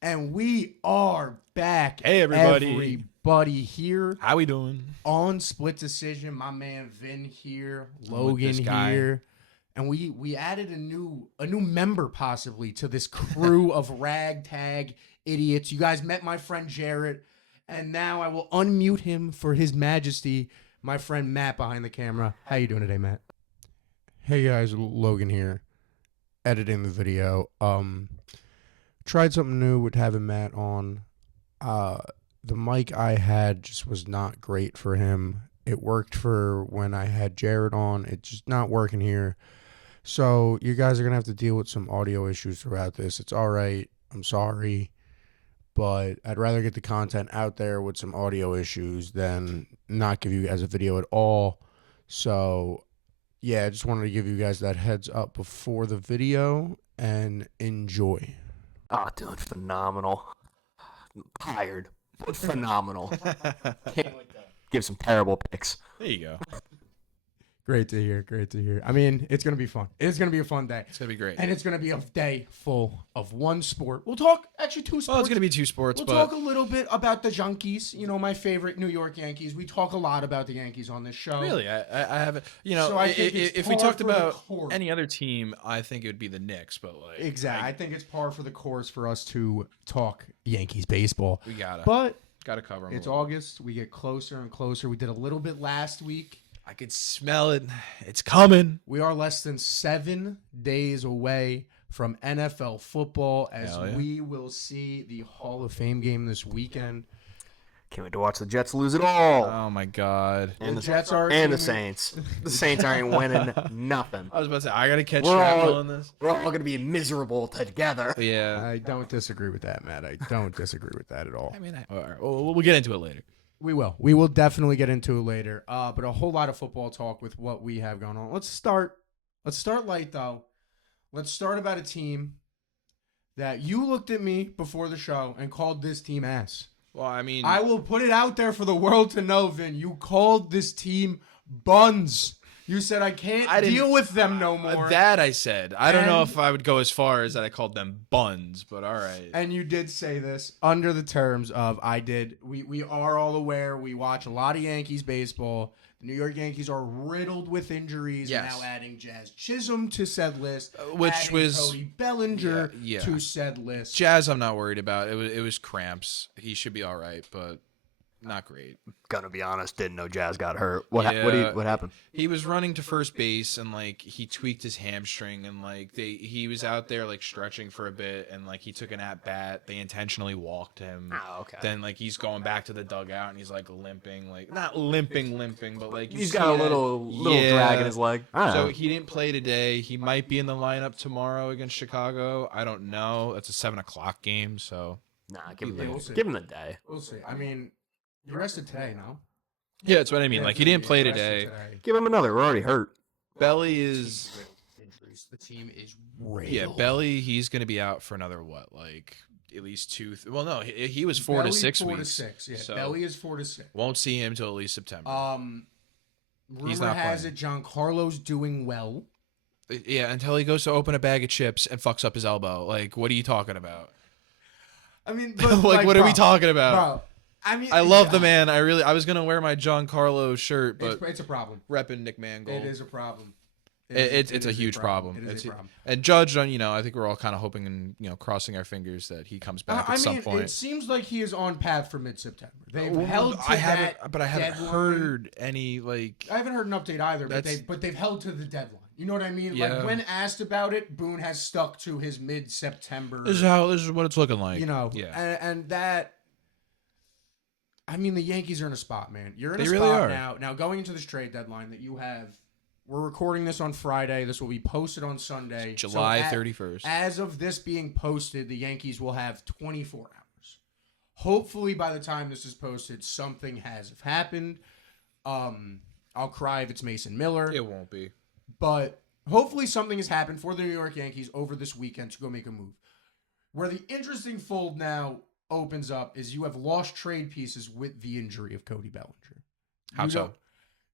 And we are back. Hey, everybody. Everybody here How we doing? on Split Decision. My man Vin here, I'm with Logan this guy. here. And we added a new member possibly to this crew of ragtag idiots. You guys met my friend Jarrett, and now I will unmute him for his majesty, my friend Matt behind the camera. How you doing today, Matt? Hey guys, Logan here, editing the video. Tried something new with having Matt on. The mic I had just was not great for him. It worked for when I had Jared on. It's just not working here. So you guys are going to have to deal with some audio issues throughout this. It's all right. I'm sorry. But I'd rather get the content out there with some audio issues than not give you guys a video at all. So, yeah, I just wanted to give you guys that heads up before the video and enjoy. Oh, dude, phenomenal. Tired, but phenomenal. Can't give some terrible picks. There you go. Great to hear. Great to hear. I mean, it's going to be fun. It's going to be a fun day. It's going to be great. And it's going to be a day full of one sport. We'll talk, actually, two sports. Well, it's going to be two sports, We'll but talk a little bit about the Yankees, my favorite New York Yankees. We talk a lot about the Yankees on this show. really, I haven't, So I think it's if we par talked for the about course. any other team, I think it would be the Knicks, but like. Exactly. I think it's par for the course for us to talk Yankees baseball. We gotta But cover them. it's August. We get closer and closer. We did a little bit last week. I could smell it. It's coming. We are less than 7 days away from NFL football as Hell yeah. we will see the Hall of Fame game this weekend. Can't wait to watch the Jets lose it all. Oh my God. And the Jets are and the teaming- Saints. The Saints aren't winning nothing. I was about to say I gotta catch We're shrapnel all- on this. We're all gonna be miserable together. Yeah. I don't disagree with that, Matt. I don't disagree with that at all. I mean, all right, we'll get into it later. We will. We will definitely get into it later. But a whole lot of football talk with what we have going on. Let's start light though. Let's start about a team that you looked at me before the show and called this team ass. Well, I mean, I will put it out there for the world to know, Vin. You called this team buns. You said I can't deal with them no more. That I said. I don't know And- if I would go as far as that I called them buns, but all right. And you did say this under the terms of I did. We are all aware. We watch a lot of Yankees baseball. The New York Yankees are riddled with injuries. Yes. Now adding Jazz Chisholm to said list, Which adding was- Cody Bellinger Yeah. to said list. Jazz, I'm not worried about. It was cramps. He should be all right, but not great. Gonna be honest, didn't know Jazz got hurt. What Yeah. what happened? He was running to first base and like he tweaked his hamstring and like he was out there like stretching for a bit and like he took an at bat. They intentionally walked him. Oh, okay. Then like he's going back to the dugout and he's like limping, like not limping, but like you He's see got a that- little Yeah. drag in his leg. I don't So know. he didn't play today. He might be in the lineup tomorrow against Chicago. I don't know. It's a 7:00 game, so Nah, give Yeah, him we'll see. the day. We'll see. I mean, you rested today, no? yeah, that's what I mean. Like he didn't play Rested today. Give him another. We're already hurt. Belly is Injuries. The team is yeah, riddled. Belly. He's gonna be out for another what, like at least 2. Well, no, he was 4 to Belly, 6 4 weeks. to 6. Yeah, So Belly is 4 to 6. won't see him till at least September. Rumor not has playing. it Giancarlo's doing well. Yeah, until he goes to open a bag of chips and fucks up his elbow. Like, what are you talking about? I mean, like, what are we bro, talking about? Bro, I mean, I love the man. I was gonna wear my Giancarlo shirt, but It's a problem. repping Nick Mangold. It is a problem. It's It a is huge problem. It is It's a problem. And Judge, I think we're all kind of hoping and crossing our fingers that he comes back I at some mean, point. it seems like he is on path for mid-September. They've Well, held to I haven't deadline. heard any like. I haven't heard an update either, but That's- they've held to the deadline. You know what I mean? Yeah. Like when asked about it, Boone has stuck to his mid-September. This is what it's looking like. Yeah. And that. I mean, the Yankees are in a spot, man. You're in They a really spot are. now. Now going into this trade deadline that you have. We're recording this on Friday. This will be posted on Sunday. July So 31st. As of this being posted, the Yankees will have 24 hours. Hopefully, by the time this is posted, something has happened. I'll cry if it's Mason Miller. It won't be. But hopefully something has happened for the New York Yankees over this weekend to go make a move. Where the interesting fold now opens up is you have lost trade pieces with the injury of Cody Bellinger. How so?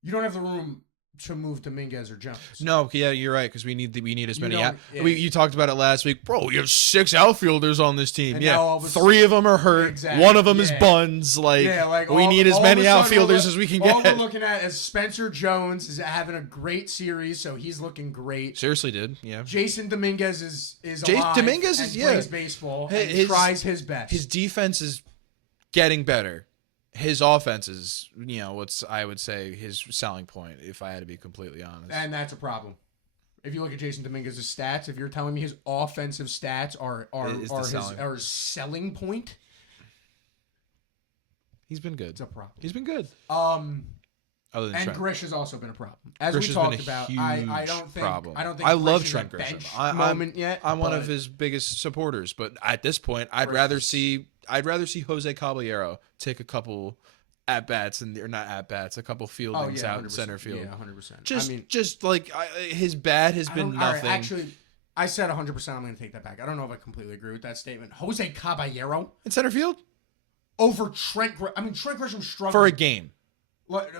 You don't have the room to move Dominguez or Jones. No, yeah, you're right because we need as many. Yeah. You talked about it last week, bro. You have 6 outfielders on this team. And now all of a 3 of them are hurt. Exactly, 1 of them is yeah. Buns. Like we need as all many of a sudden outfielders as we can all get. we're looking at is Spencer Jones is having a great series, so he's looking great. Seriously, did yeah. Jason Dominguez is alive Dominguez and is plays baseball. Hey, and he tries his best. His defense is getting better. His offense is, I would say his selling point, if I had to be completely honest. And that's a problem. If you look at Jason Dominguez's stats, if you're telling me his offensive stats are his selling point, he's been good. it's a problem. He's been good. Other than And Trent. Grish has also been a problem. As Grish we has been talked a about, huge I don't think problem. I don't think I Grish love is Trent a Grisham. bench moment yet. I'm one but of his biggest supporters, but at this point, I'd Grish rather is- see Jose Caballero take a couple at bats or not at bats, a couple fieldings out in 100%. center field. Yeah, 100%. Just like his bat has I been don't- all right, nothing. actually, I said 100%. I'm going to take that back. I don't know if I completely agree with that statement. Jose Caballero in center field over Trent. Trent Grisham struggled for a game. But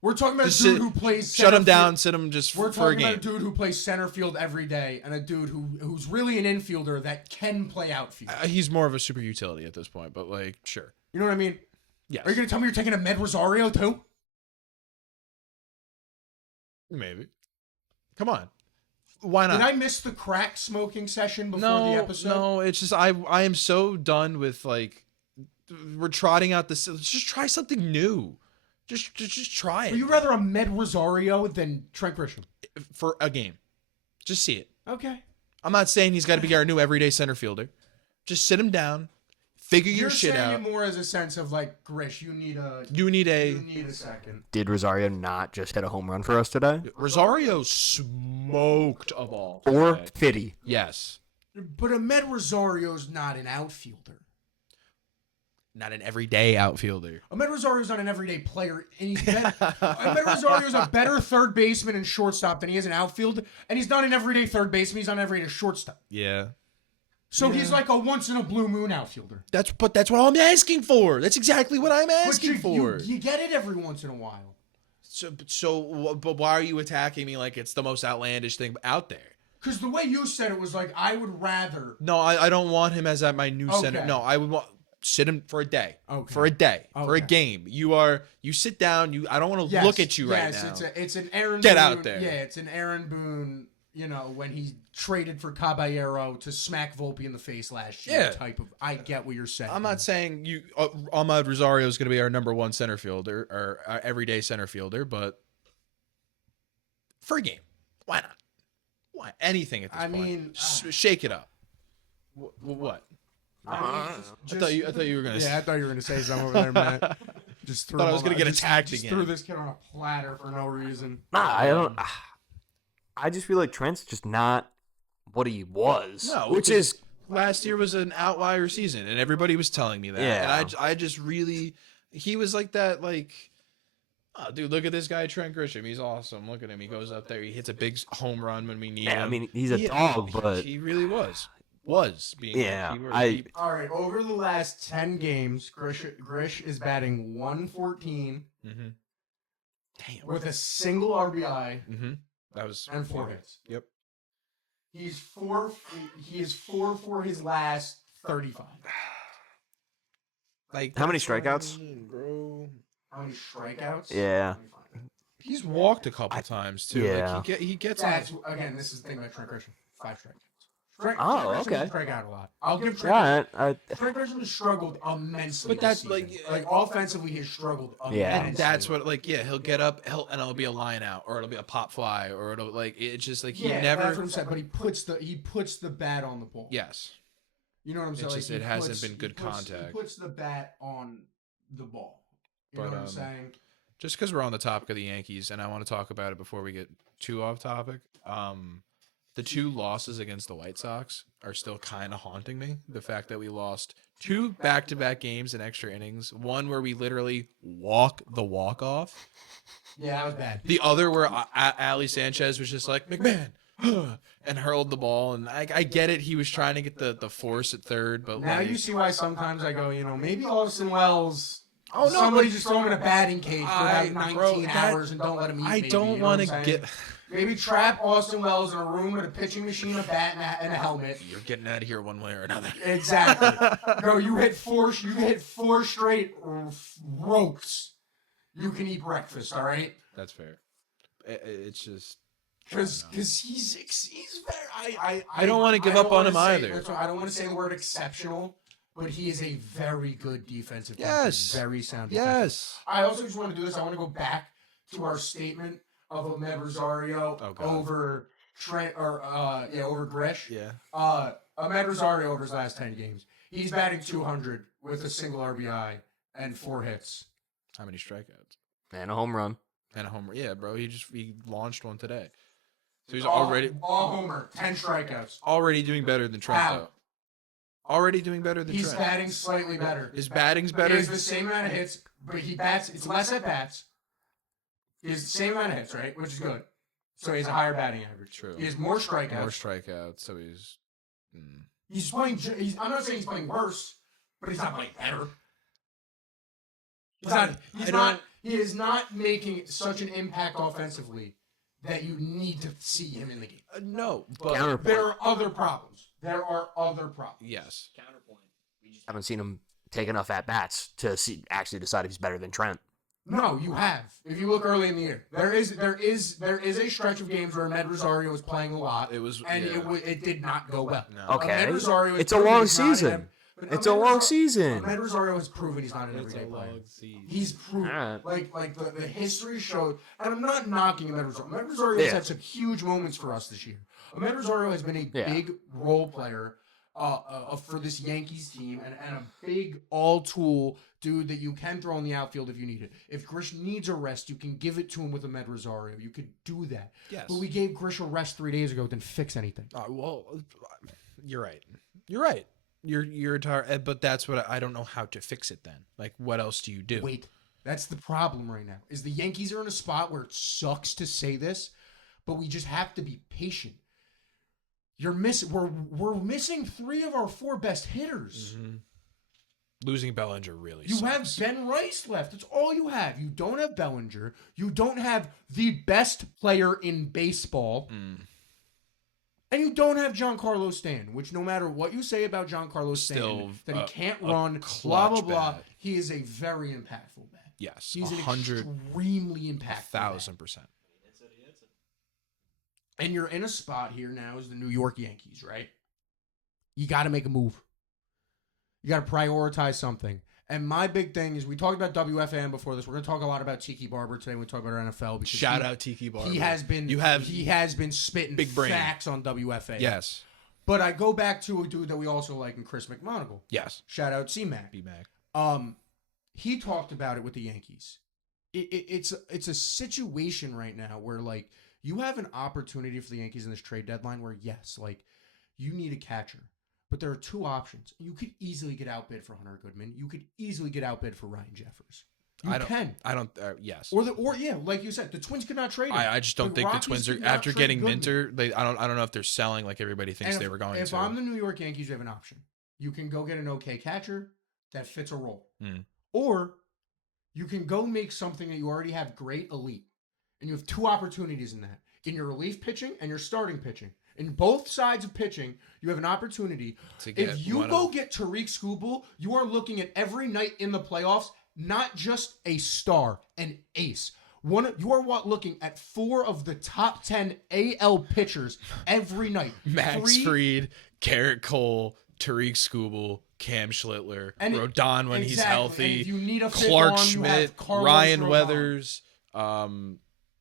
we're talking about Just a dude who plays. Shut him center down, field. sit him just We're for a talking about a game. dude who plays center field every day, and a dude who's really an infielder that can play outfield. He's more of a super utility at this point, but like, sure. You know what I mean? Yes. Are you going to tell me you're taking a Med Rosario too? Maybe. Come on. Why not? Did I miss the crack smoking session before the episode? No, it's just I am so done with like we're trotting out this. Let's just try something new. Just try it. Would you rather a Med Rosario than Trent Grisham? For a game? Just see it. Okay. I'm not saying he's got to be our new everyday center fielder. Just sit him down, figure your shit saying out. it more as a sense of like, Grish, you need a second. Did Rosario not just hit a home run for us today? Rosario smoked a ball. Or today. Fitty? Yes. But a Med Rosario's not an outfielder. Not an everyday outfielder. A Med Rosario's not an everyday player, and he's better. A Med Rosario's a better third baseman and shortstop than he is an outfield, and he's not an everyday third baseman. He's not an everyday shortstop. Yeah. So he's like a once in a blue moon outfielder. That's what I'm asking for. That's exactly what I'm asking for. You get it every once in a while. But why are you attacking me like it's the most outlandish thing out there? Because the way you said it was like, I would rather. No, I don't want him as my new center. Okay. No, I would want sit him for a day. Okay. For a day. For a Okay. game. You sit down. I don't want to look at you right now. Yes, it's an Aaron. Get Boone, out there. Yeah, it's an Aaron Boone. When he traded for Caballero to smack Volpe in the face last year. Yeah. Type of. I get what you're saying. I'm not saying Ahmad Rosario is going to be our number 1 center fielder or our everyday center fielder, but for a game, why not? Why anything at this point? mean, shake it up. What? I thought you were gonna. Yeah, I thought you were gonna say something over there, Matt. Just threw Thought I him was on gonna the- get attacked just again. Threw this kid on a platter for no reason. Nah, I don't. I just feel like Trent's just not what he was. No, which because is last year was an outlier season, and everybody was telling me that. Yeah. And I just really, he was like that, like, oh, dude, look at this guy, Trent Grisham. He's awesome. Look at him. He goes up there. He hits a big home run when we need him. I mean, he's a dog, but he really was. Was being Yeah, All right, over the last 10 games, Grish is batting 114 Damn. with a single RBI That was and 4 hits. Yep. He is 4 for his last 35. Like How many that's what I strikeouts? mean, bro? How many strikeouts? Yeah. He's walked a couple times too. yeah. Like he gets. That's again. This is the thing about Trent Grisham. 5 strikeouts. Trent Oh, Grisham okay. Strike out a lot. I'll give Trent. Yeah, Trent Grisham has struggled immensely. But that's this like- season. offensively, he's struggled. Yeah. And that's what he'll get up, and it'll be a line out, or it'll be a pop fly, or it'll it's just like he That's never. what I'm saying. But he puts the bat on the ball. Yes. You know what I'm saying? It's just Like, it he hasn't puts- been good he puts- contact. He puts the bat on the ball. You But, know what I'm saying? Just because we're on the topic of the Yankees, and I want to talk about it before we get too off topic. The 2 losses against the White Sox are still kind of haunting me. The fact that we lost 2 back-to-back games in extra innings, one where we literally walk the walk-off, Yeah, that was bad. the other where Ali Sanchez was just like, McMahon, and hurled the ball. And I get it. He was trying to get the force at third, but Now like, you see why sometimes I go, maybe Austin Wells Oh, no, Somebody but just throw him in a batting cage for about 19 hours and don't let him eat. I don't want to get. Maybe trap Austin Wells in a room with a pitching machine, a bat, and a helmet. You're getting out of here one way or another. Exactly. Bro, you hit four straight ropes. You can eat breakfast, all right? That's fair. It's just because he's very. I don't want to give up on him either. That's why I don't want to say the word exceptional, but he is a very good defensive. Yes. Very sound. Yes. I also just want to do this. I want to go back to our statement of Ahmed Rosario over Trent over Grish. Yeah. Ahmed Rosario over his last 10 games. He's batting 200 with a single RBI and 4 hits. How many strikeouts? And a home run. And a homer. Yeah, bro. He launched one today. So he's all homer, 10 strikeouts. Already doing better than Trent, though. Already doing better than Trent. He's batting slightly better. His batting's better? He has the same amount of hits, but he bats. It's less at bats. He has the same amount of hits, right? Which is good. So he has a higher batting average. True. He has more strikeouts. More strikeouts, so he's... He's playing... I'm not saying he's playing worse, but he's not playing better. He is not making such an impact offensively that you need to see him in the game. No, but there are other problems. Yes. Counterpoint. We just haven't seen him take enough at-bats to actually decide if he's better than Trent. No, you have. If you look early in the year, there is a stretch of games where Ahmed Rosario was playing a lot. It did not go well. No. Okay, Rosario it's a long season. It's a long season. Ahmed Rosario has proven he's not an everyday player. He's proven like the history showed, and I'm not knocking Ahmed Rosario. Ahmed Rosario has had some huge moments for us this year. Ahmed Rosario has been a big role player for this Yankees team and a big all-tool dude that you can throw in the outfield if you need it. If Grish needs a rest, you can give it to him with Ahmed Rosario. You could do that. Yes. But we gave Grish a rest 3 days ago. It didn't fix anything. Well, you're right. You're entire. But that's what I don't know how to fix it. Then, like, what else do you do? Wait, that's the problem right now. Is the Yankees are in a spot where it sucks to say this, but we just have to be patient. We're missing 3 of our 4 best hitters. Mm-hmm. Losing Bellinger really You sucks. have Ben Rice left. That's all you have. You don't have Bellinger. You don't have the best player in baseball. And you don't have Giancarlo Stanton, which no matter what you say about Giancarlo Stanton, that he can't run, blah, blah, blah, he is a very impactful bat. Yes, He's an extremely impactful 1,000%. And you're in a spot here now as the New York Yankees, right? You got to make a move. You got to prioritize something. And my big thing is, we talked about WFAN before this. We're going to talk a lot about Tiki Barber today when we talk about our NFL. Because Shout out Tiki Barber. He has been spitting big brain facts on WFAN. Yes. But I go back to a dude that we also like in Chris McMonagle. Yes. Shout out C-Mac. B-Mac. He talked about it with the Yankees. It's a situation right now where, like, you have an opportunity for the Yankees in this trade deadline where, yes, like, you need a catcher. But there are 2 options. You could easily get outbid for Hunter Goodman. You could easily get outbid for Ryan Jeffers. Yes. Or like you said, the Twins could not trade him. I just don't think the Twins are, after getting Minter, I don't know if they're selling like everybody thinks they were going to. If I'm the New York Yankees, you have an option. You can go get an okay catcher that fits a role. Or you can go make something that you already have great elite. And you have 2 opportunities in that. In your relief pitching and your starting pitching. In both sides of pitching, you have an opportunity. If you go get Tariq Skubal, you are looking at every night in the playoffs, not just a star, an ace. You are looking at 4 of the top 10 AL pitchers every night. Max Fried, Garrett Cole, Tariq Skubal, Cam Schlittler, Rodon when he's healthy, you need a Clark Schmidt, Ryan Weathers,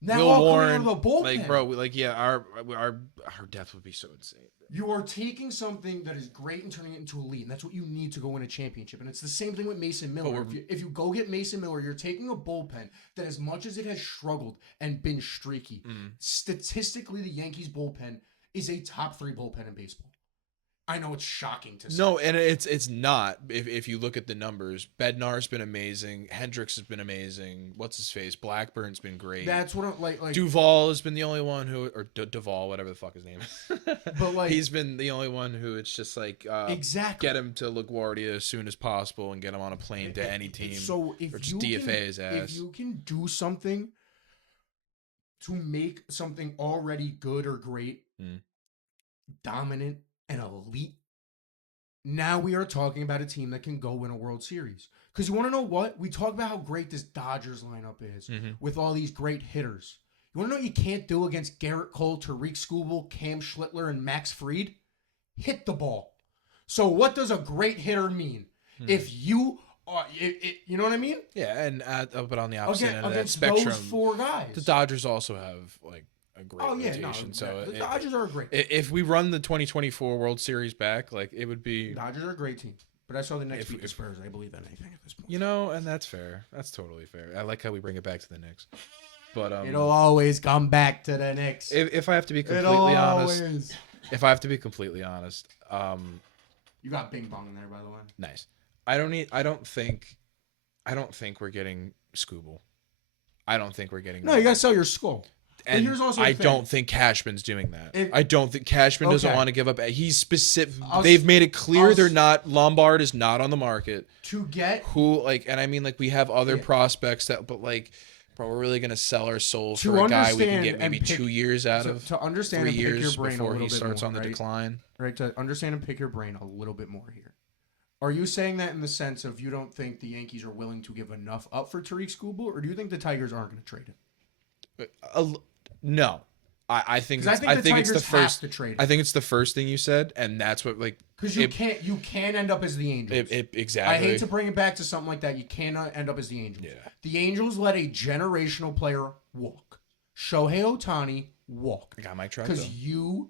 Will Warren, like, bro, our depth would be so insane. You are taking something that is great and turning it into elite, and that's what you need to go win a championship. And it's the same thing with Mason Miller. If you go get Mason Miller, you're taking a bullpen that, as much as it has struggled and been streaky, statistically, the Yankees bullpen is a top 3 bullpen in baseball. I know it's shocking to say. No, and it's not. If you look at the numbers, Bednar's been amazing. Hendricks has been amazing. What's his face? Blackburn's been great. That's what I'm like. Duvall has been the only one who, or Duvall, whatever the fuck his name is. But like, he's been the only one who it's just like exactly get him to LaGuardia as soon as possible and get him on a plane to any team. So if or just you DFA can, his ass. if you can do something to make something already good or great, dominant and elite, now we are talking about a team that can go win a World Series. Because you want to know what? We talk about how great this Dodgers lineup is with all these great hitters. You want to know what you can't do against Garrett Cole, Tariq Skubal, Cam Schlittler, and Max Fried? Hit the ball. So what does a great hitter mean? If you are, you know what I mean? Yeah, and but on the opposite end of that Against spectrum, those four guys. the Dodgers also have like a great rotation. No, so the Dodgers are a great team. If we run the 2024 World Series back, like it would be. Dodgers are a great team. But I saw the Knicks beat the Spurs. I believe in anything at this point. You know, and that's fair. That's totally fair. I like how we bring it back to the Knicks. But it'll always come back to the Knicks. If I have to be completely honest, you got Bing Bong in there, by the way. Nice. I don't think we're getting Skubal. I don't think we're getting. No, you gotta sell your skull. And here's also I don't think Cashman's doing that. If- I don't think Cashman doesn't Okay. want to give up. He's specific. They've made it clear they're not. Lombard is not on the market. To get Who like, and I mean like we have other Yeah. prospects that, but like, bro, we're really gonna sell our souls To for a guy we can understand get maybe and pick- 2 years out of. to understand 3 and pick your years brain a before little he bit starts more, on the right? decline. Right, to understand and pick your brain a little bit more here. Are you saying that in the sense of you don't think the Yankees are willing to give enough up for Tariq Skubal, or do you think the Tigers aren't going to trade him? No, I think Because I think it's the Tigers have first. to trade him. I think it's the first thing you said, and that's what like Because you can't end up as the Angels. exactly. I hate to bring it back to something like that. You cannot end up as the Angels. Yeah. The Angels let a generational player walk. Shohei Ohtani walk. I got Mike Trout Because though. you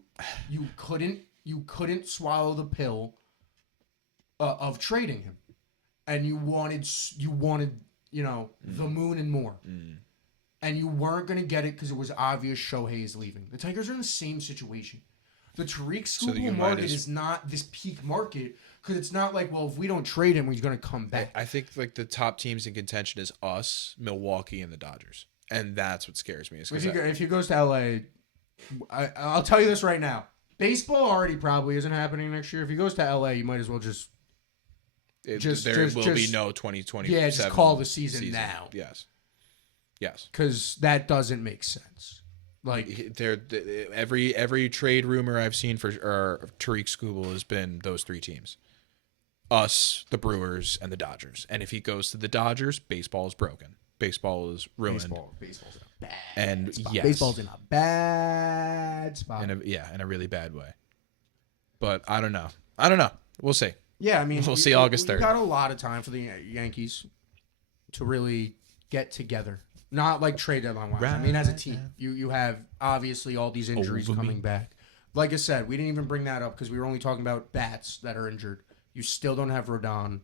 couldn't swallow the pill of trading him, and you wanted the moon and more. And you weren't going to get it because it was obvious Shohei is leaving. The Tigers are in the same situation. The Tariq Skubal market is not this peak market because it's not like, well, if we don't trade him, he's going to come back. I think like the top teams in contention is us, Milwaukee, and the Dodgers, and that's what scares me. If he goes to LA, I'll tell you this right now: baseball already probably isn't happening next year. If he goes to LA, you might as well just there will be no 2020. Yeah, just call the season now. Yes, because that doesn't make sense. Like every trade rumor I've seen for Tariq Skubal has been those three teams: us, the Brewers, and the Dodgers. And if he goes to the Dodgers, baseball is broken. Baseball is ruined. Baseball's in a bad And spot. yes, Baseball's in a bad spot. in a really bad way. But I don't know. We'll see. Yeah, I mean, We'll see August 3rd. We got a lot of time for the Yankees to really get together. Not like trade deadline wise. I mean, as a team, you have obviously all these injuries coming back. Like I said, we didn't even bring that up because we were only talking about bats that are injured. You still don't have Rodon.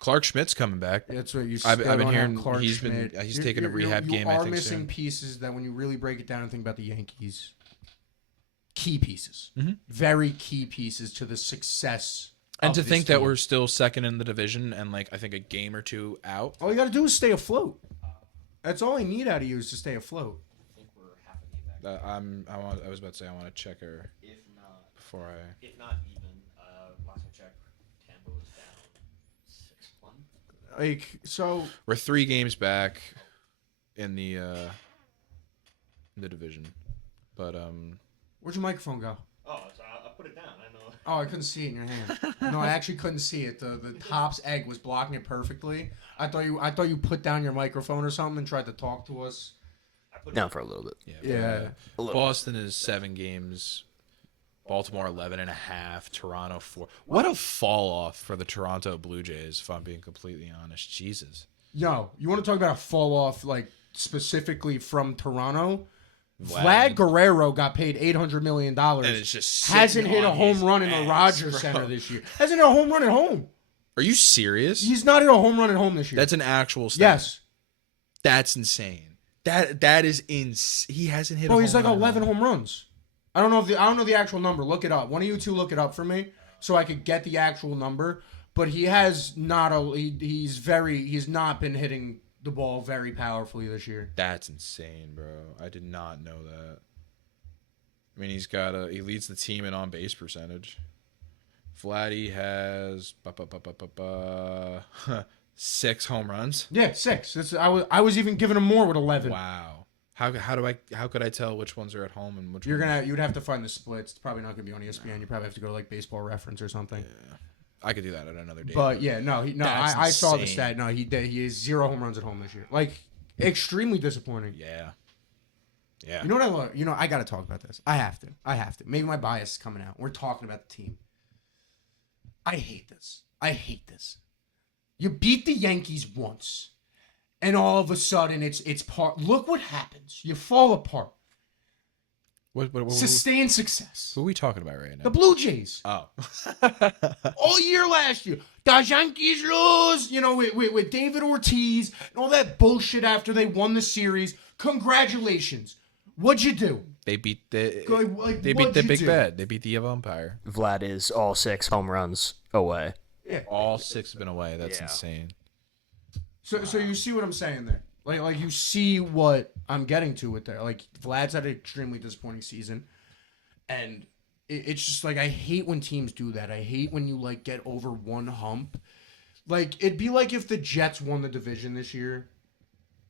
Clark Schmidt's coming back. That's what you. I've been don't hearing have Clark he's Schmidt. taking a rehab game. I You are think missing soon. pieces that when you really break it down and think about the Yankees, key pieces, Mm-hmm. very key pieces to the success. And of to this think that team. we're still second in the division and like I think a game or two out. All you got to do is stay afloat. That's all I need out of you is to stay afloat. I think we're half a game back. I was about to say I want to check her If not, before I. if not even, last I checked, Tampa was down 6-1. Like so, We're 3 games back in the division, but where'd your microphone go? Oh, so I put it down. I know. Oh, I couldn't see it in your hand. No, I actually couldn't see it. The top's egg was blocking it perfectly. I thought you put down your microphone or something and tried to talk to us. I put Down for a little bit. Yeah. Boston is 7 games. Baltimore 11.5, Toronto 4. What a fall off for the Toronto Blue Jays, if I'm being completely honest. Jesus. Yo, you want to talk about a fall off like specifically from Toronto? Vlad Guerrero got paid $800 million. And it's just hasn't sitting hit a on home his run in the ass, Rogers bro. Center this year. Hasn't hit a home run at home. Are you serious? He's not hit a home run at home this year. That's an actual stat. yes. That's insane. That is He hasn't hit. Bro, a he's home like run at 11 home. home runs. I don't know the actual number. Look it up. One of you two look it up for me. so I could get the actual number. But he has not he's not been hitting the ball very powerfully this year. That's insane, bro. I did not know that. I mean, he leads the team in on base percentage. Vladdy has 6 home runs. Yeah, 6. I was even giving him more with 11. Wow. How could I tell which ones are at home and which You ones? would have to find the splits. It's probably not gonna be on ESPN. You probably have to go to like Baseball Reference or something. Yeah. I could do that at another day. But yeah, That's I saw the insane. stat. No, he did. He has 0 home runs at home this year. Like extremely disappointing. Yeah. Yeah. You know what I love? You know, I got to talk about this. I have to. Maybe my bias is coming out. We're talking about the team. I hate this. You beat the Yankees once, and all of a sudden it's part. Look what happens. You fall apart. What Sustained success. who are we talking about right now? The Blue Jays. Oh. All year last year. The Yankees lose, you know, with David Ortiz and all that bullshit after they won the series. Congratulations. What'd you do? They beat the Like, they beat what'd the you Big do? Bad. They beat the umpire. Vlad is all 6 home runs away. Yeah. All 6 have been away. That's Yeah. insane. So you see what I'm saying there? Like you see what I'm getting to with there. Like Vlad's had an extremely disappointing season, and it's just like I hate when teams do that. I hate when you like get over one hump. Like it'd be like if the Jets won the division this year.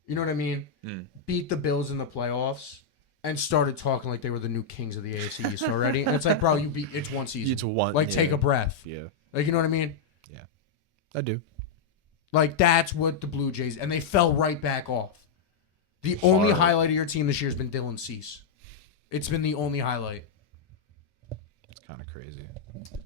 You know what I mean? Beat the Bills in the playoffs and started talking like they were the new kings of the AFC East already. And it's like, bro, it's one season. It's one. Like yeah. take a breath. Yeah. Like you know what I mean? Yeah. I do. Like, that's what the Blue Jays... And they fell right back off. The only highlight of your team this year has been Dylan Cease. It's been the only highlight. It's kind of crazy.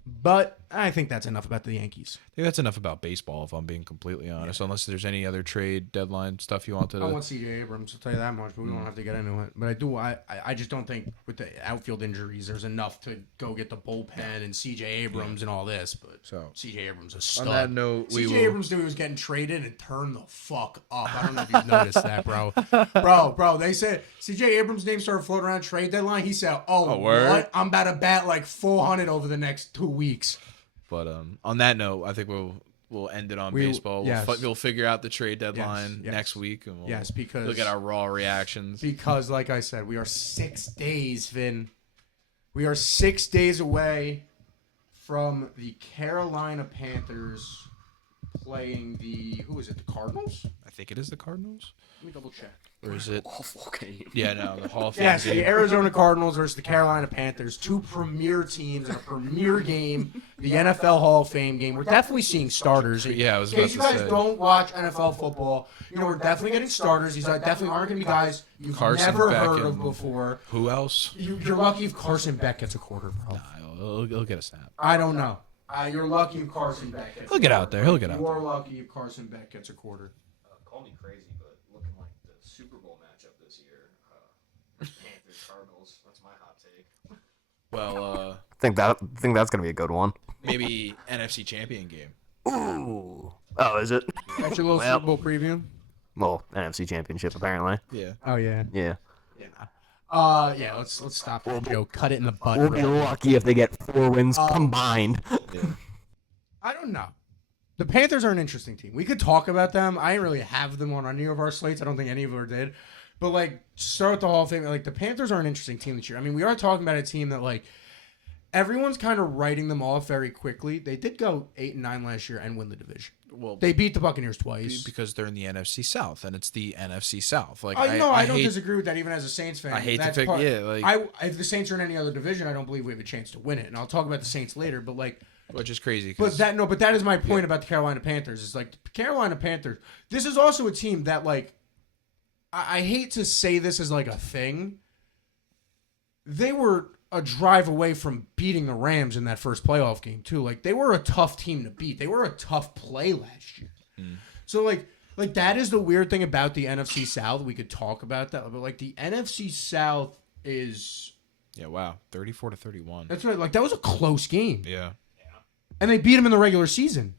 But I think that's enough about the Yankees. I think that's enough about baseball, if I'm being completely honest. Unless there's any other trade deadline stuff you want to. I want C.J. Abrams, I'll tell you that much, but we don't have to get into it. But I just don't think with the outfield injuries, there's enough to go get the bullpen and C.J. Abrams and all this. But So, C.J. Abrams is a stud. on that note, we C.J. will. Abrams knew he was getting traded and turned the fuck up. I don't know if you've noticed that, bro. Bro, they said C.J. Abrams' name started floating around trade deadline. He said, Oh, word? what? I'm about to bat like 400 over the next 2 weeks. But on that note, I think we'll end it on baseball. yes. we'll figure out the trade deadline Yes. next week, and we'll Because look at our raw reactions. Because, like I said, we are 6 days, Vin. We are 6 days away from the Carolina Panthers playing the Cardinals? I think it is the Cardinals, Let me double check. or is it? Awful game. Yeah, no, the Hall of Fame. Yes, the game. Arizona Cardinals versus the Carolina Panthers, 2 premier teams in a premier game, the NFL Hall of Fame game. We're definitely seeing starters. Yeah, I was In case you about to guys say. don't watch NFL football, you know, we're definitely getting starters. These definitely aren't going to be guys you've Carson never Beck heard of and- before. Who else? You're lucky if Carson Beck gets a quarter, bro. He'll get a snap. I don't know. You're lucky if Carson Beck gets He'll get out there. He'll get out You are lucky if Carson Beck gets a quarter. Call me crazy, but looking like the Super Bowl matchup this year, Panthers Cardinals. That's my hot take. Well, I think that's gonna be a good one. maybe NFC Champion game. Ooh. Oh, is it? That's your little Well. Super Bowl preview? Well, NFC Championship apparently. Yeah. Oh, yeah. Yeah. Yeah, let's stop that joke. Cut it in the butt. We'll be lucky if they get 4 wins combined. I don't know. The Panthers are an interesting team. We could talk about them. I didn't really have them on any of our slates. I don't think any of us did. But, like, start with the Hall of Fame. Like, the Panthers are an interesting team this year. I mean, we are talking about a team that, like, everyone's kind of writing them off very quickly. They did go 8-9 last year and win the division. Well, They beat the Buccaneers twice. because they're in the NFC South, and it's the NFC South. Like I don't hate, disagree with that, even as a Saints fan. I hate to That's pick. part- Yeah, like if the Saints are in any other division, I don't believe we have a chance to win it. And I'll talk about the Saints later. But like, which is crazy. but that is my point about the Carolina Panthers. Is like the Carolina Panthers. This is also a team that like, I hate to say this as like a thing. They were a drive away from beating the Rams in that first playoff game too. Like they were a tough team to beat. They were a tough play last year. So like that is the weird thing about the NFC South. We could talk about that, but like the NFC South is Yeah, wow, 34-31. that's right. Like that was a close game, Yeah, and they beat them in the regular season.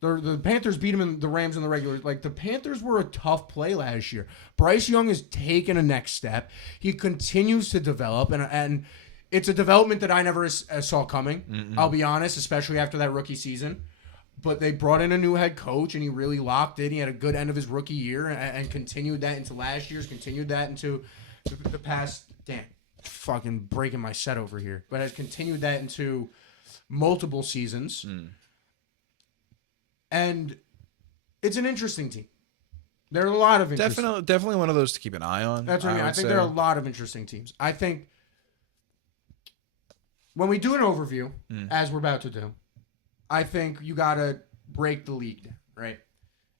The Panthers beat them in the Rams in the regular. Like the Panthers were a tough play last year. Bryce Young has taken a next step. He continues to develop, and It's a development that I never saw coming. Mm-mm. I'll be honest, especially after that rookie season. But they brought in a new head coach, and he really locked in. He had a good end of his rookie year and continued that into last year's, continued that into the past. Damn, fucking breaking my set over here. But has continued that into multiple seasons. And it's an interesting team. There are a lot of interesting. Definitely one of those to keep an eye on. That's what I mean. I think there are a lot of interesting teams. I think when we do an overview, as we're about to do, I think you got to break the league down, right?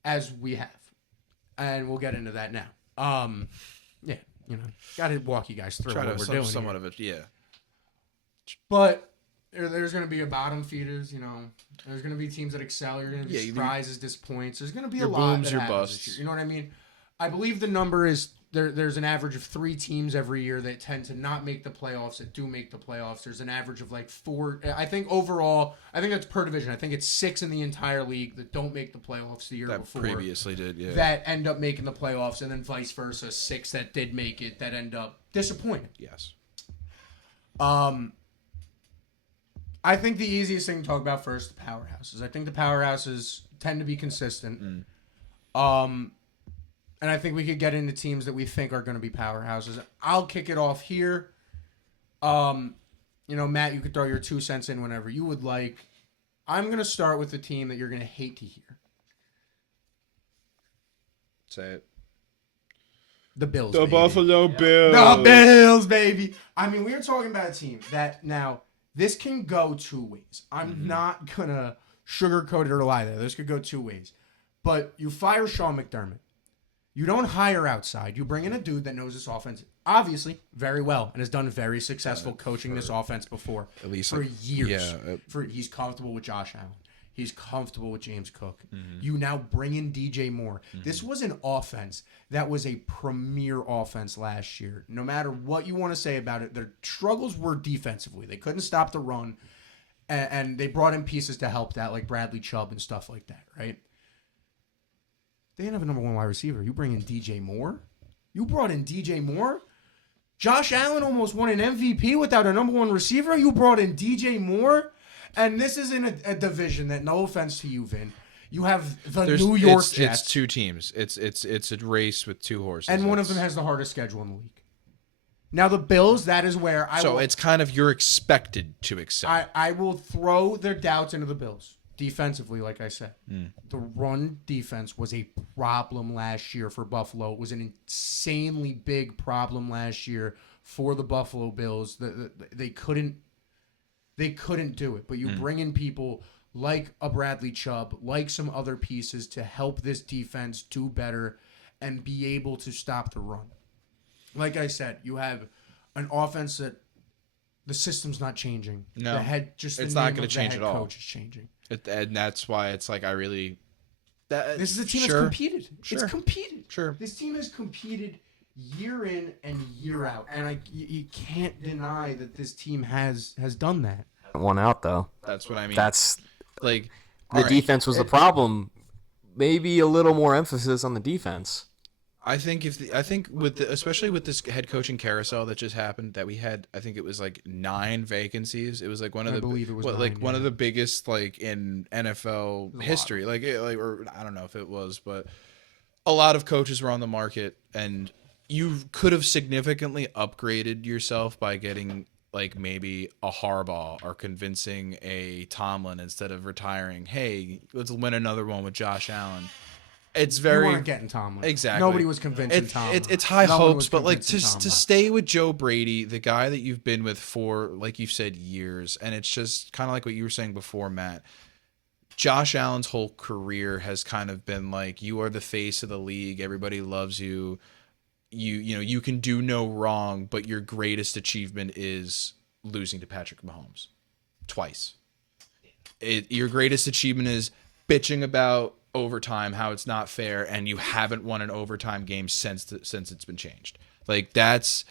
As we have. And we'll get into that now. Yeah, got to walk you guys through what we're doing. Somewhat here. of it, yeah. But there's going to be a bottom feeders, There's going to be teams that excel. You're going to be surprises, disappoints. There's going to be a lot booms, that your happens busts. this year. You know what I mean? I believe the number is there's an average of 3 teams every year that tend to not make the playoffs that do make the playoffs. There's an average of like 4. I think overall, I think that's per division. I think it's 6 in the entire league that don't make the playoffs the year before. That previously did, yeah. That end up making the playoffs, and then vice versa. 6 that did make it that end up disappointed. Yes. I think the easiest thing to talk about first, the powerhouses. I think the powerhouses tend to be consistent. And I think we could get into teams that we think are going to be powerhouses. I'll kick it off here. Matt, you could throw your 2 cents in whenever you would like. I'm going to start with the team that you're going to hate to hear. Say it. The Bills, The baby. Buffalo Bills. The Bills, baby. I mean, we are talking about a team that now, this can go 2 ways. I'm not going to sugarcoat it or lie there. This could go 2 ways. But you fire Sean McDermott. You don't hire outside. You bring in a dude that knows this offense, obviously, very well and has done very successful coaching this offense before. At least for years. Yeah. He's comfortable with Josh Allen. He's comfortable with James Cook. You now bring in DJ Moore. This was an offense that was a premier offense last year. No matter what you want to say about it, their struggles were defensively. They couldn't stop the run, and they brought in pieces to help that, like Bradley Chubb and stuff like that, right? They didn't have a number 1 wide receiver. You bring in DJ Moore? You brought in DJ Moore? Josh Allen almost won an MVP without a number 1 receiver. You brought in DJ Moore? And this is in a division that, no offense to you, Vin, you have the New York Jets. It's 2 teams. It's a race with 2 horses. And one of them has the hardest schedule in the league. Now, the Bills, that is where it's kind of you're expected to excel. I will throw their doubts into the Bills. Defensively, like I said, the run defense was a problem last year for Buffalo. It was an insanely big problem last year for the Buffalo Bills. They couldn't do it. But you bring in people like a Bradley Chubb, like some other pieces to help this defense do better and be able to stop the run. Like I said, you have an offense that the system's not changing. No, it's not going to change at all. Coach is changing. And that's why it's like This is a team that's competed. Sure. It's competed. Sure. This team has competed year in and year out, and you can't deny that this team has done that. One out though. That's what I mean. That's like the defense was the problem. Maybe a little more emphasis on the defense. I think especially with this head coaching carousel that just happened, that we had, I think it was like 9 vacancies. It was like one of the biggest like in NFL history. Or I don't know if it was, but a lot of coaches were on the market, and you could have significantly upgraded yourself by getting like maybe a Harbaugh or convincing a Tomlin instead of retiring. Hey, let's win another one with Josh Allen. It's very. You weren't getting Tomlin. Exactly. Nobody was convincing Tomlin. It's high hopes, but like to stay with Joe Brady, the guy that you've been with for, like you've said, years, and it's just kind of like what you were saying before, Matt. Josh Allen's whole career has kind of been like, you are the face of the league. Everybody loves you. You can do no wrong, but your greatest achievement is losing to Patrick Mahomes twice. Your greatest achievement is bitching about overtime, how it's not fair, and you haven't won an overtime game since it's been changed. Like that's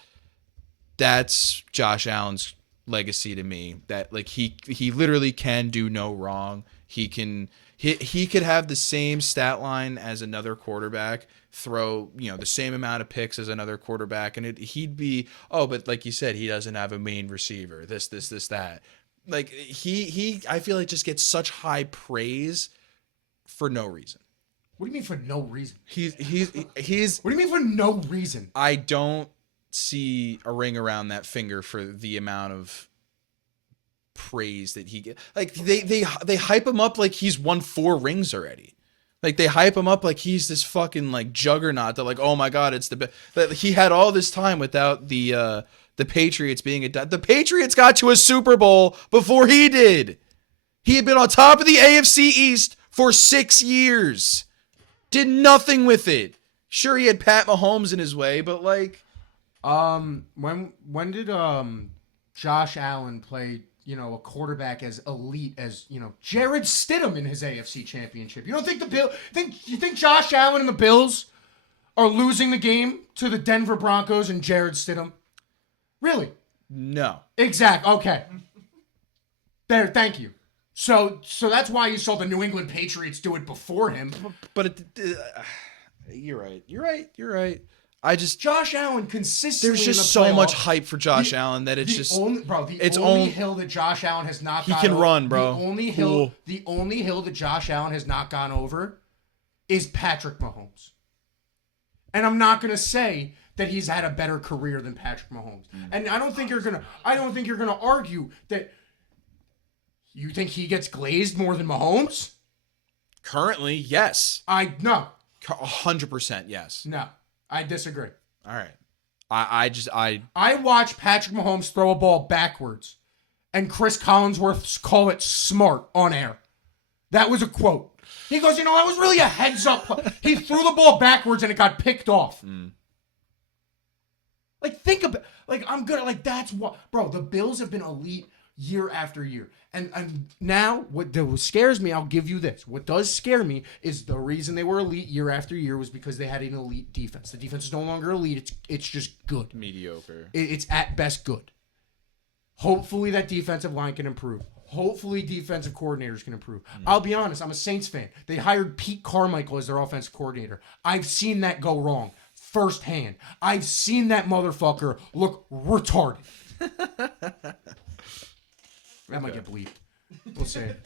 Josh Allen's legacy to me. That like he literally can do no wrong. He could have the same stat line as another quarterback, throw, the same amount of picks as another quarterback, and he'd be, but like you said, he doesn't have a main receiver. This, that. Like he I feel like just gets such high praise for no reason. What do you mean for no reason? He's What do you mean for no reason? I don't see a ring around that finger for the amount of praise that he gets. Like they hype him up like he's won 4 rings already. Like they hype him up like he's this fucking like juggernaut that like, oh my god, it's the best. That he had all this time without the Patriots being the Patriots got to a Super Bowl before he did. He had been on top of the AFC East for 6 years. Did nothing with it. Sure, he had Pat Mahomes in his way, but like, when did Josh Allen play, a quarterback as elite as, Jared Stidham in his AFC Championship? You don't think you think Josh Allen and the Bills are losing the game to the Denver Broncos and Jared Stidham? Really? no. Exact. Okay. There. Thank you. So that's why you saw the New England Patriots do it before him. But you're right. I just Josh Allen consistently. there's in just the so much playoffs, hype for Josh Allen that it's just the only hill that Josh Allen has not. He gone can over, run, bro. The only hill that Josh Allen has not gone over is Patrick Mahomes. And I'm not gonna say that he's had a better career than Patrick Mahomes. And I don't think you're gonna argue that. You think he gets glazed more than Mahomes? currently yes, No. 100% yes. No. I disagree. All right. I watch Patrick Mahomes throw a ball backwards and Chris Collinsworth call it smart on air. That was a quote. He goes, that was really a heads up play. He threw the ball backwards and it got picked off. Like, think about, I'm good. That's what, bro, the Bills have been elite year after year. And now what scares me, I'll give you this. What does scare me is the reason they were elite year after year was because they had an elite defense. The defense is no longer elite. It's just good. mediocre. It's at best good. Hopefully that defensive line can improve. Hopefully defensive coordinators can improve. I'll be honest, I'm a Saints fan. They hired Pete Carmichael as their offensive coordinator. I've seen that go wrong firsthand. I've seen that motherfucker look retarded. That might get bleeped. We'll say it.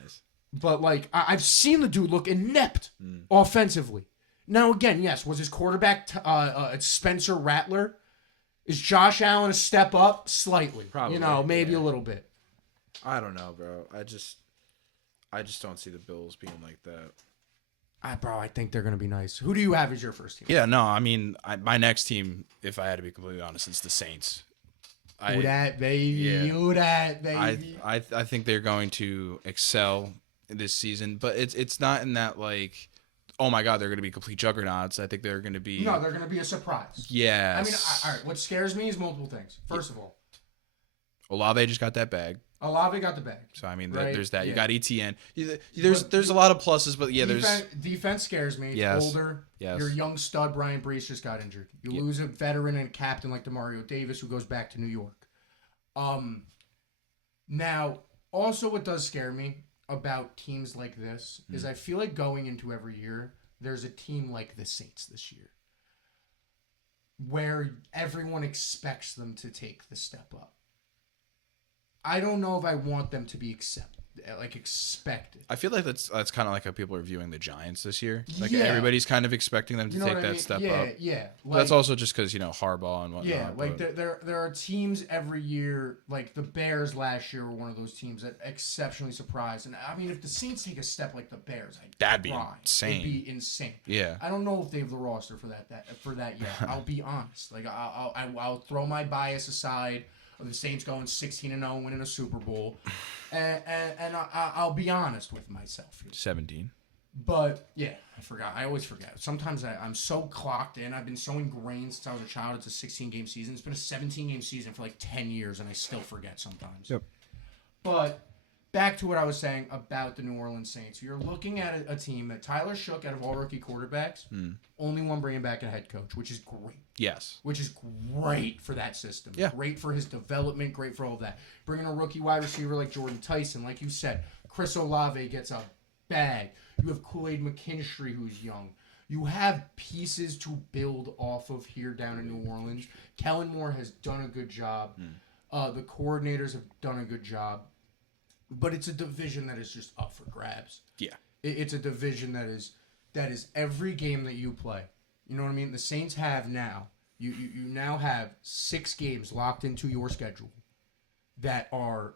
Nice. But, I've seen the dude look inept offensively. Now, again, yes, was his quarterback Spencer Rattler? Is Josh Allen a step up? Slightly. Probably. Maybe a little bit. I don't know, bro. I just don't see the Bills being like that. Bro, I think they're going to be nice. Who do you have as your first team? Yeah, no, I mean, my next team, if I had to be completely honest, is the Saints. Who that, baby? Yeah. Who that, baby? I think they're going to excel this season, but it's not in that oh my god, they're going to be complete juggernauts. I think they're going to be No, they're going to be a surprise. Yes. I mean, all right, what scares me is multiple things. First of all, Olave just got that bag. Olave got the bag. So I mean, Right, there's that. yeah. You got ETN. There's a lot of pluses, but yeah, there's Defense scares me. It's Yes. older. Yes. Your young stud Brian Brees just got injured. You lose a veteran and captain like DeMario Davis who goes back to New York. Now, also what does scare me about teams like this is I feel like going into every year, there's a team like the Saints this year where everyone expects them to take the step up. I don't know if I want them to be expected. I feel like that's kind of like how people are viewing the Giants this year. Yeah. Everybody's kind of expecting them to You know take what that I mean? step yeah, up. Yeah, But that's also just because Harbaugh and whatnot. Yeah, but- there are teams every year, like the Bears last year were one of those teams that exceptionally surprised. And I mean, if the Saints take a step like the Bears, That'd be cry. insane. It'd be insane. Yeah. I don't know if they have the roster for that yet. I'll be honest. I'll throw my bias aside of the Saints going 16-0, winning a Super Bowl, and I'll be honest with myself. 17. But yeah, I forgot. I always forget. Sometimes I'm so clocked in. I've been so ingrained since I was a child. It's a 16-game season. It's been a 17-game season for 10 years, and I still forget sometimes. Yep. But back to what I was saying about the New Orleans Saints. You're looking at a team that Tyler Shook, out of all rookie quarterbacks, only one bringing back a head coach, which is great. Yes. Which is great for that system. Yeah. Great for his development. Great for all of that. Bringing a rookie wide receiver like Jordan Tyson, like you said, Chris Olave gets a bag. You have Kool-Aid McKinstry, who's young. You have pieces to build off of here down in New Orleans. Kellen Moore has done a good job. The coordinators have done a good job. But it's a division that is just up for grabs. Yeah. It's a division that is every game that you play. You know what I mean? The Saints have now, you now have 6 games locked into your schedule that are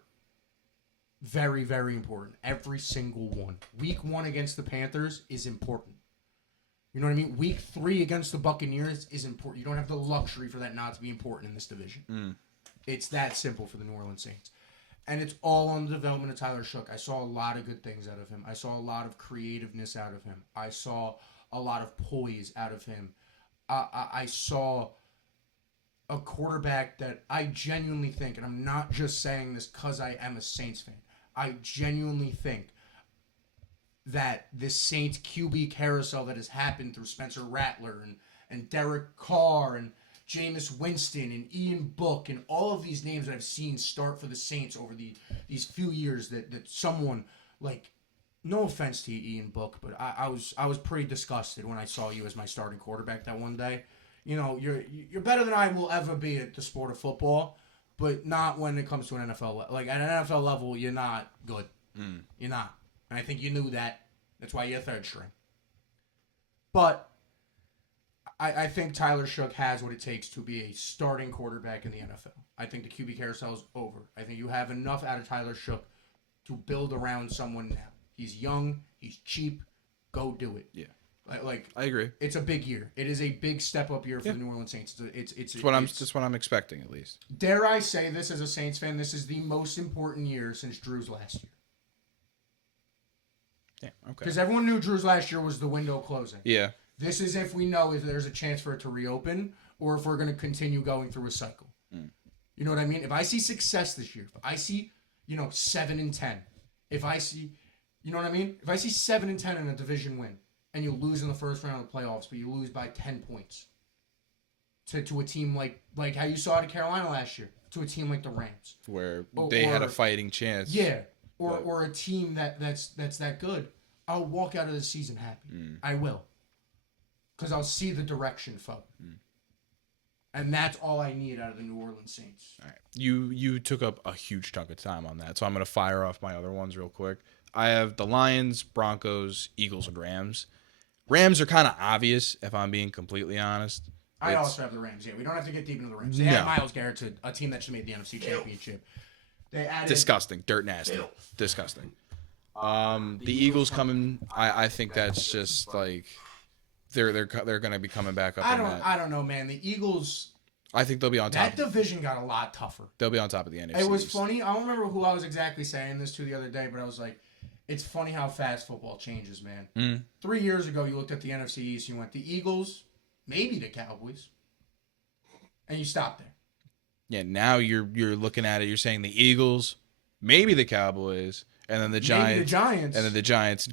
very, very important. Every single one. Week 1 against the Panthers is important. You know what I mean? Week 3 against the Buccaneers is important. You don't have the luxury for that not to be important in this division. It's that simple for the New Orleans Saints. And it's all on the development of Tyler Shook. I saw a lot of good things out of him. I saw a lot of creativeness out of him. I saw a lot of poise out of him. I saw a quarterback that I genuinely think, and I'm not just saying this because I am a Saints fan, I genuinely think that this Saints QB carousel that has happened through Spencer Rattler and Derek Carr and Jameis Winston and Ian Book and all of these names that I've seen start for the Saints over these few years that someone, like, no offense to you, Ian Book, but I was pretty disgusted when I saw you as my starting quarterback that one day. You know, you're better than I will ever be at the sport of football, but not when it comes to an NFL. Like, at an NFL level, you're not good. You're not. And I think you knew that. That's why you're third string. But I think Tyler Shook has what it takes to be a starting quarterback in the NFL. I think the QB carousel is over. I think you have enough out of Tyler Shook to build around someone now. He's young. He's cheap. Go do it. Yeah. Like, I agree. It's a big year. It is a big step up year for the New Orleans Saints. That's what I'm expecting, at least. Dare I say this as a Saints fan? This is the most important year since Drew's last year. Yeah. Okay. Because everyone knew Drew's last year was the window closing. Yeah. This is if we know if there's a chance for it to reopen or if we're going to continue going through a cycle. You know what I mean? If I see success this year, if I see, 7-10, if I see, you know what I mean? If I see 7-10 in a division win and you lose in the first round of the playoffs, but you lose by 10 points to a team like how you saw it at Carolina last year, to a team like the Rams. Where they had a fighting chance. Yeah. Or a team that's that good, I'll walk out of the season happy. I will. Because I'll see the direction forward. And that's all I need out of the New Orleans Saints. All right. You took up a huge chunk of time on that, so I'm going to fire off my other ones real quick. I have the Lions, Broncos, Eagles, and Rams. Rams are kind of obvious, if I'm being completely honest. I also have the Rams. Yeah, we don't have to get deep into the Rams. They had Myles Garrett, a team that should have made the NFC Championship. They added disgusting, dirt nasty, disgusting. The Eagles coming. I think that's just like they're going to be coming back up. I don't know, man. The Eagles. I think they'll be on top. That division got a lot tougher. They'll be on top of the NFC. It was funny. I don't remember who I was exactly saying this to the other day, but I was like, it's funny how fast football changes, man. 3 years ago, you looked at the NFC East, you went the Eagles, maybe the Cowboys, and you stopped there. Yeah, now you're looking at it. You're saying the Eagles, maybe the Cowboys, and then the Giants. Maybe the Giants. And then the Giants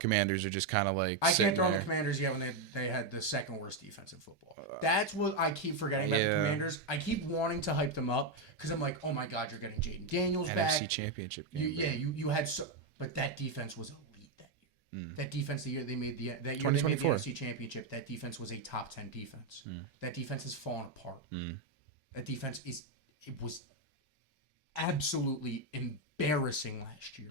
Commanders are just kind of like I sitting can't throw there. the Commanders yet when they had the second worst defense in football. That's what I keep forgetting about the Commanders. I keep wanting to hype them up because I'm like, oh my God, you're getting Jaden Daniels back. NFC Championship game. You had so, but that defense was elite that year. That defense the year they made the that year they made the 2024 NFC Championship. That defense was a top 10 defense. That defense has fallen apart. That defense was absolutely embarrassing last year.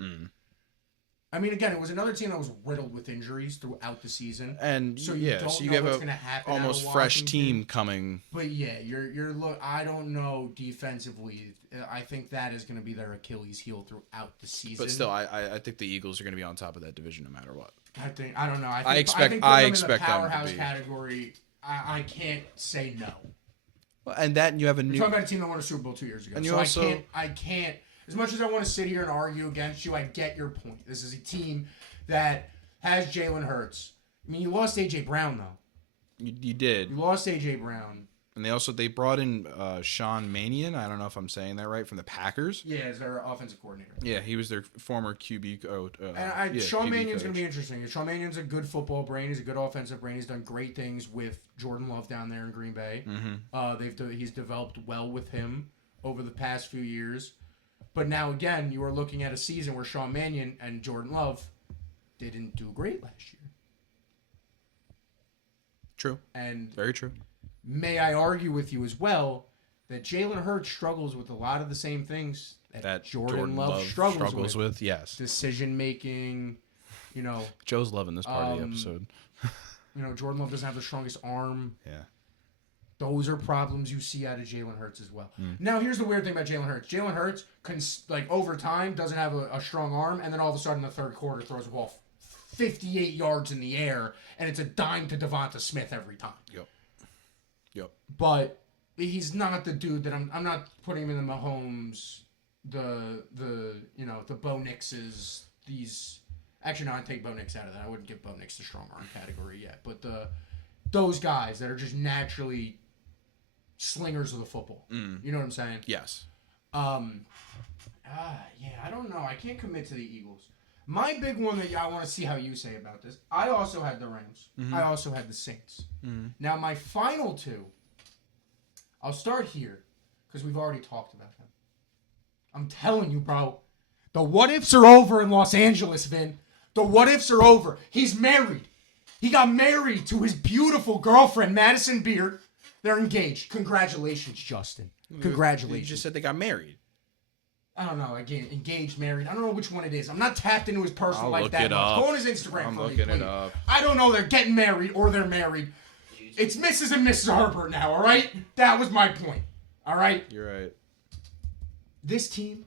I mean, again, it was another team that was riddled with injuries throughout the season, and so you have what's going to happen. Almost fresh team coming. But yeah, you're look. I don't know defensively. I think that is going to be their Achilles heel throughout the season. But still, I think the Eagles are going to be on top of that division no matter what. I don't know. I expect them them in to the powerhouse be. category. I can't say no. Well, and that you have a You're new. talking about a team that won a Super Bowl 2 years ago. And you so also, I can't. As much as I want to sit here and argue against you, I get your point. This is a team that has Jalen Hurts. I mean, you lost A.J. Brown, though. You did. You lost A.J. Brown. And they brought in Sean Mannion. I don't know if I'm saying that right, from the Packers. Yeah, as their offensive coordinator. Yeah, he was their former QB. Sean QB Mannion's going coach. to be interesting. Sean Mannion's a good football brain. He's a good offensive brain. He's done great things with Jordan Love down there in Green Bay. Mm-hmm. He's developed well with him over the past few years. But now, again, you are looking at a season where Sean Mannion and Jordan Love didn't do great last year. True. And Very true. may I argue with you as well that Jalen Hurts struggles with a lot of the same things that Jordan Love struggles with. Yes. Decision making, Joe's loving this part of the episode. Jordan Love doesn't have the strongest arm. Yeah. Those are problems you see out of Jalen Hurts as well. Now, here's the weird thing about Jalen Hurts. Jalen Hurts, over time, doesn't have a strong arm, and then all of a sudden in the third quarter throws a ball 58 yards in the air, and it's a dime to Devonta Smith every time. Yep. But he's not the dude that I'm not putting him in the Mahomes, the Bo Nixes, these. Actually, no, I'd take Bo Nix out of that. I wouldn't give Bo Nix the strong arm category yet. But those guys that are just naturally slingers of the football. You know what I'm saying? Yes. Yeah, I don't know. I can't commit to the Eagles. My big one that I want to see how you say about this. I also had the Rams. I also had the Saints. Now, my final two, I'll start here because we've already talked about them. I'm telling you, bro, the what-ifs are over in Los Angeles, Vin. The what-ifs are over. He's married. He got married to his beautiful girlfriend, Madison Beard. They're engaged. Congratulations, Justin. Congratulations. You just said they got married. I don't know. Again, engaged, married. I don't know which one it is. I'm not tapped into his personal I'll life look that it much. up. Go on his Instagram I'm for me, looking it please. up. I don't know. They're getting married or they're married. It's Mrs. and Mrs. Herbert now, all right? That was my point, all right? You're right. This team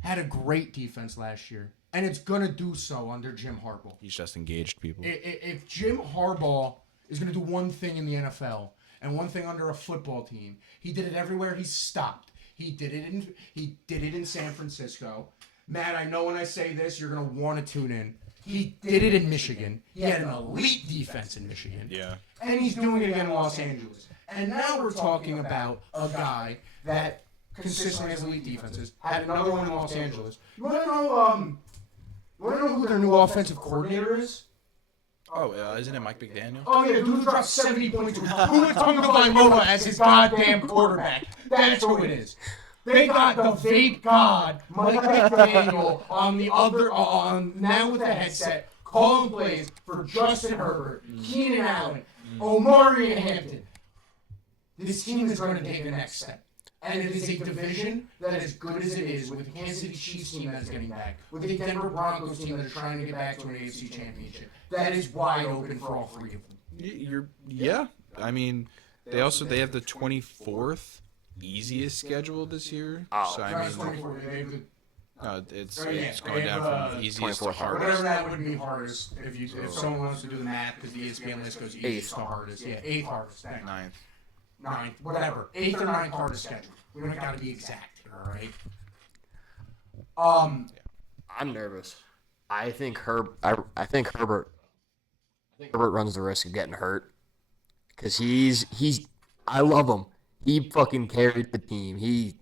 had a great defense last year, and it's going to do so under Jim Harbaugh. He's just engaged people. If Jim Harbaugh is going to do one thing in the NFL and one thing under a football team, he did it everywhere he stopped. He did it in San Francisco. Matt, I know when I say this, you're going to want to tune in. He did it in Michigan. He had an elite defense in Michigan. Yeah. And he's doing it again in Los Angeles. And now we're talking about a guy that consistently has elite defenses. Had another one in Los Angeles. You want to know who their new offensive coordinator is? Oh, isn't it Mike McDaniel? Oh, yeah, dude dropped 70 points. Who would Tagovailoa as his goddamn quarterback? That's who it is. They got the vape god, Mike McDaniel, now with a headset, calling plays for Justin Herbert, Keenan Allen, Omari and Hampton. This team is going to take the next step. And it is a division that, as good as it is, with the Kansas City Chiefs team that is getting back, with the Denver Broncos team that is trying to get back to an AFC championship, that is wide open for all three of them. Yeah. I mean, they have the 24th easiest schedule this year. Oh. So I mean, it's going they have, down from easiest to 24th. Whatever hardest. that would be hardest, if someone wants to do the math, because the ESPN list goes east to hardest. Yeah, 8th hardest. Thank you. 9th, whatever. 8th or 9th hardest schedule. We don't got to be exact here, all right? I'm nervous. I think Herbert runs the risk of getting hurt because I love him. He fucking carried the team. He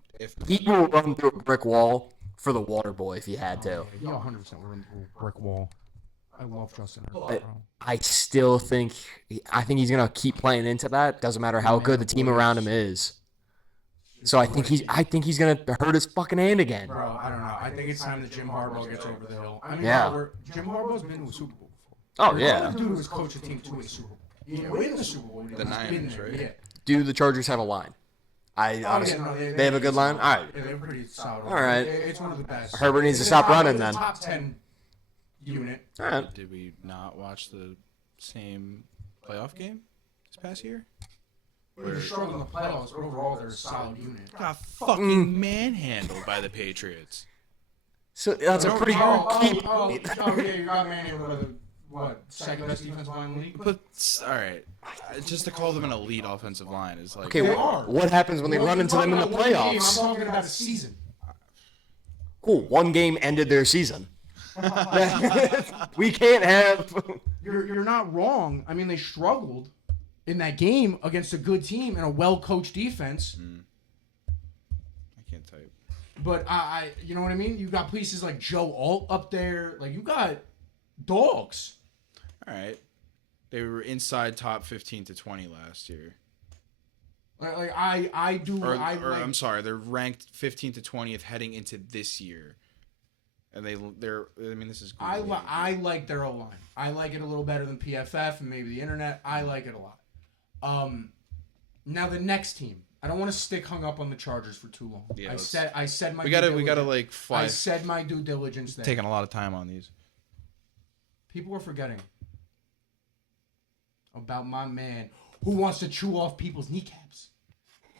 will run through a brick wall for the water boy if he had to. Yeah, 100% we're in a brick wall. I love Justin Herbert, But bro. I still think he's gonna keep playing into that. Doesn't matter how good the team around him is. So I think he's gonna hurt his fucking hand again. Bro, I don't know. I think it's time that Jim Harbaugh gets over the hill. I mean, Yeah. Jim Harbaugh's been to a Super Bowl before. Oh There's yeah. another dude who's coached a team to a Super Bowl. You didn't win the Super Bowl. The Niners, right? Yeah. Do the Chargers have a line? Honestly, no, they have a good line. All right. Yeah, they're pretty solid. All right. It's one of the best. Herbert needs to It's stop top- running it's a then. Top 10 unit. All right. Did we not watch the same playoff game this past year? They're struggling in the playoffs, but overall they're a solid unit. Got fucking manhandled by the Patriots. So that's a pretty good keep. Yeah, you got Manning with what, second best defensive line in the league? But all right, just to call them an elite offensive line is like Okay, They are. what happens when they run into them in the I'm talking playoffs? about a season. Cool. One game ended their season. We can't have. You're not wrong. I mean, they struggled. in that game against a good team and a well-coached defense. I can't type. But I you know what I mean? You got pieces like Joe Alt up there. Like, you got dogs. All right. They were inside top 15 to 20 last year. I'm sorry, they're ranked 15th to 20th heading into this year, and they're. I mean, this is. I like their O-line. I like it a little better than PFF and maybe the internet. I like it a lot. Now the next team. I don't want to stick hung up on the Chargers for too long. Yeah, I said my. We gotta like fly. I said my due diligence there. Taking a lot of time on these. People are forgetting about my man who wants to chew off people's kneecaps.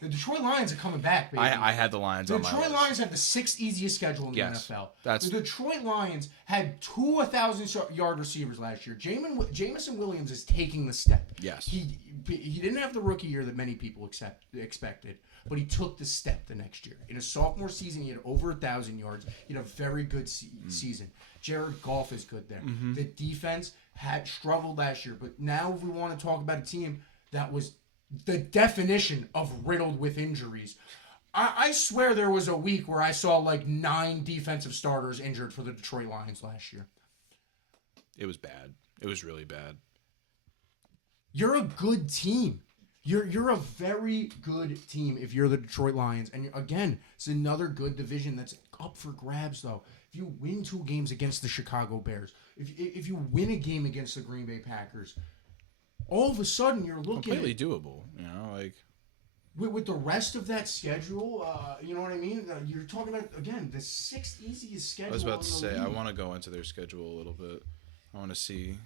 The Detroit Lions are coming back, baby. I had the Lions on my list. The Detroit Lions have the 6th easiest schedule in the NFL. The Detroit Lions had 2 1,000-yard receivers last year. Jameson Williams is taking the step. Yes. He didn't have the rookie year that many people expected, but he took the step the next year. In a sophomore season, he had over 1,000 yards. He had a very good season. Jared Goff is good there. Mm-hmm. The defense had struggled last year, but now if we want to talk about a team that was the definition of riddled with injuries. I swear there was a week where I saw like 9 defensive starters injured for the Detroit Lions last year. It was bad. It was really bad. You're a good team. You're a very good team if you're the Detroit Lions. And again, it's another good division that's up for grabs, though. If you win 2 games against the Chicago Bears, if you win a game against the Green Bay Packers, all of a sudden you're looking completely doable, you know, like with the rest of that schedule. You know what I mean? You're talking about again the 6th easiest schedule. I was about to say, league. I want to go into their schedule a little bit. I want to see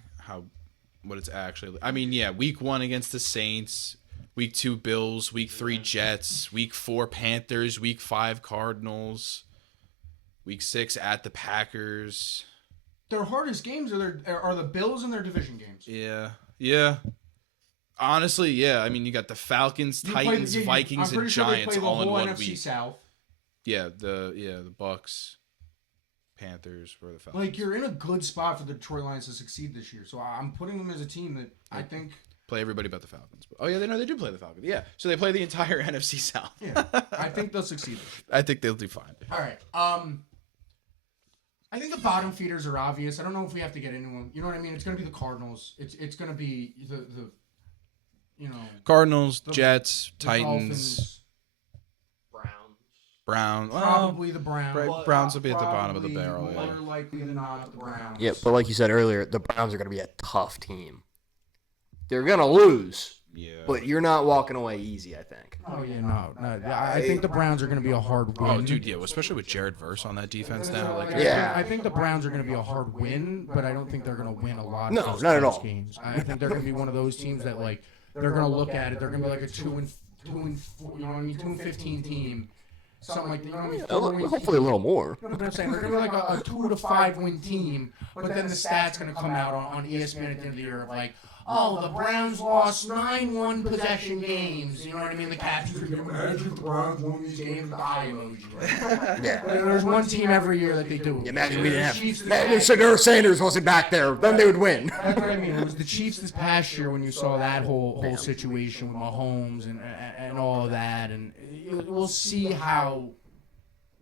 what it's actually. I mean, yeah, week 1 against the Saints, week 2 Bills, week 3 Jets, week 4 Panthers, week 5 Cardinals, week 6 at the Packers. Their hardest games are the Bills and their division games. Yeah. Honestly, yeah. I mean, you got the Falcons, Titans, Vikings, and Giants all in 1 week. South. Yeah, the Bucks, Panthers for the Falcons. Like, you're in a good spot for the Detroit Lions to succeed this year. So I'm putting them as a team that I think play everybody but the Falcons. Oh yeah, they do play the Falcons. Yeah, so they play the entire NFC South. Yeah, I think they'll succeed this year. I think they'll do fine. All right. I think the bottom feeders are obvious. I don't know if we have to get into them. You know what I mean? It's going to be the Cardinals. It's going to be the Cardinals, Jets, Titans, Browns. Browns. Probably the Browns. Browns will be at the bottom of the barrel. More likely than not, the Browns. Yeah, but like you said earlier, the Browns are going to be a tough team. They're going to lose. Yeah. But you're not walking away easy, I think. Oh, yeah, no. I think the Browns are going to be a hard win. Oh, dude, yeah, especially with Jared Verse on that defense now. Like, yeah. I think the Browns are going to be a hard win, but I don't think they're going to win a lot of No, those not at all. games. I think they're going to be one of those teams that, like, they're going to look at it. They're going to be like a 2 and 4, you know what I mean, 2-15 team. Something like that. You know what I mean? Hopefully a little more. You know what I'm saying? They're going to be like a 2 to 5 win team, but then the stats going to come out on ESPN at the end of the year of like, oh, the Browns lost 9 1-possession games. You know what I mean? The captain's going to imagine the Browns won these games with the eye emoji. Yeah. There's one team every year that they do. Imagine we didn't have. Chiefs Imagine Shedeur Sanders wasn't back there. Then they would win. That's what I mean. It was the Chiefs this past year when you saw that whole situation with Mahomes and all of that. And we'll see how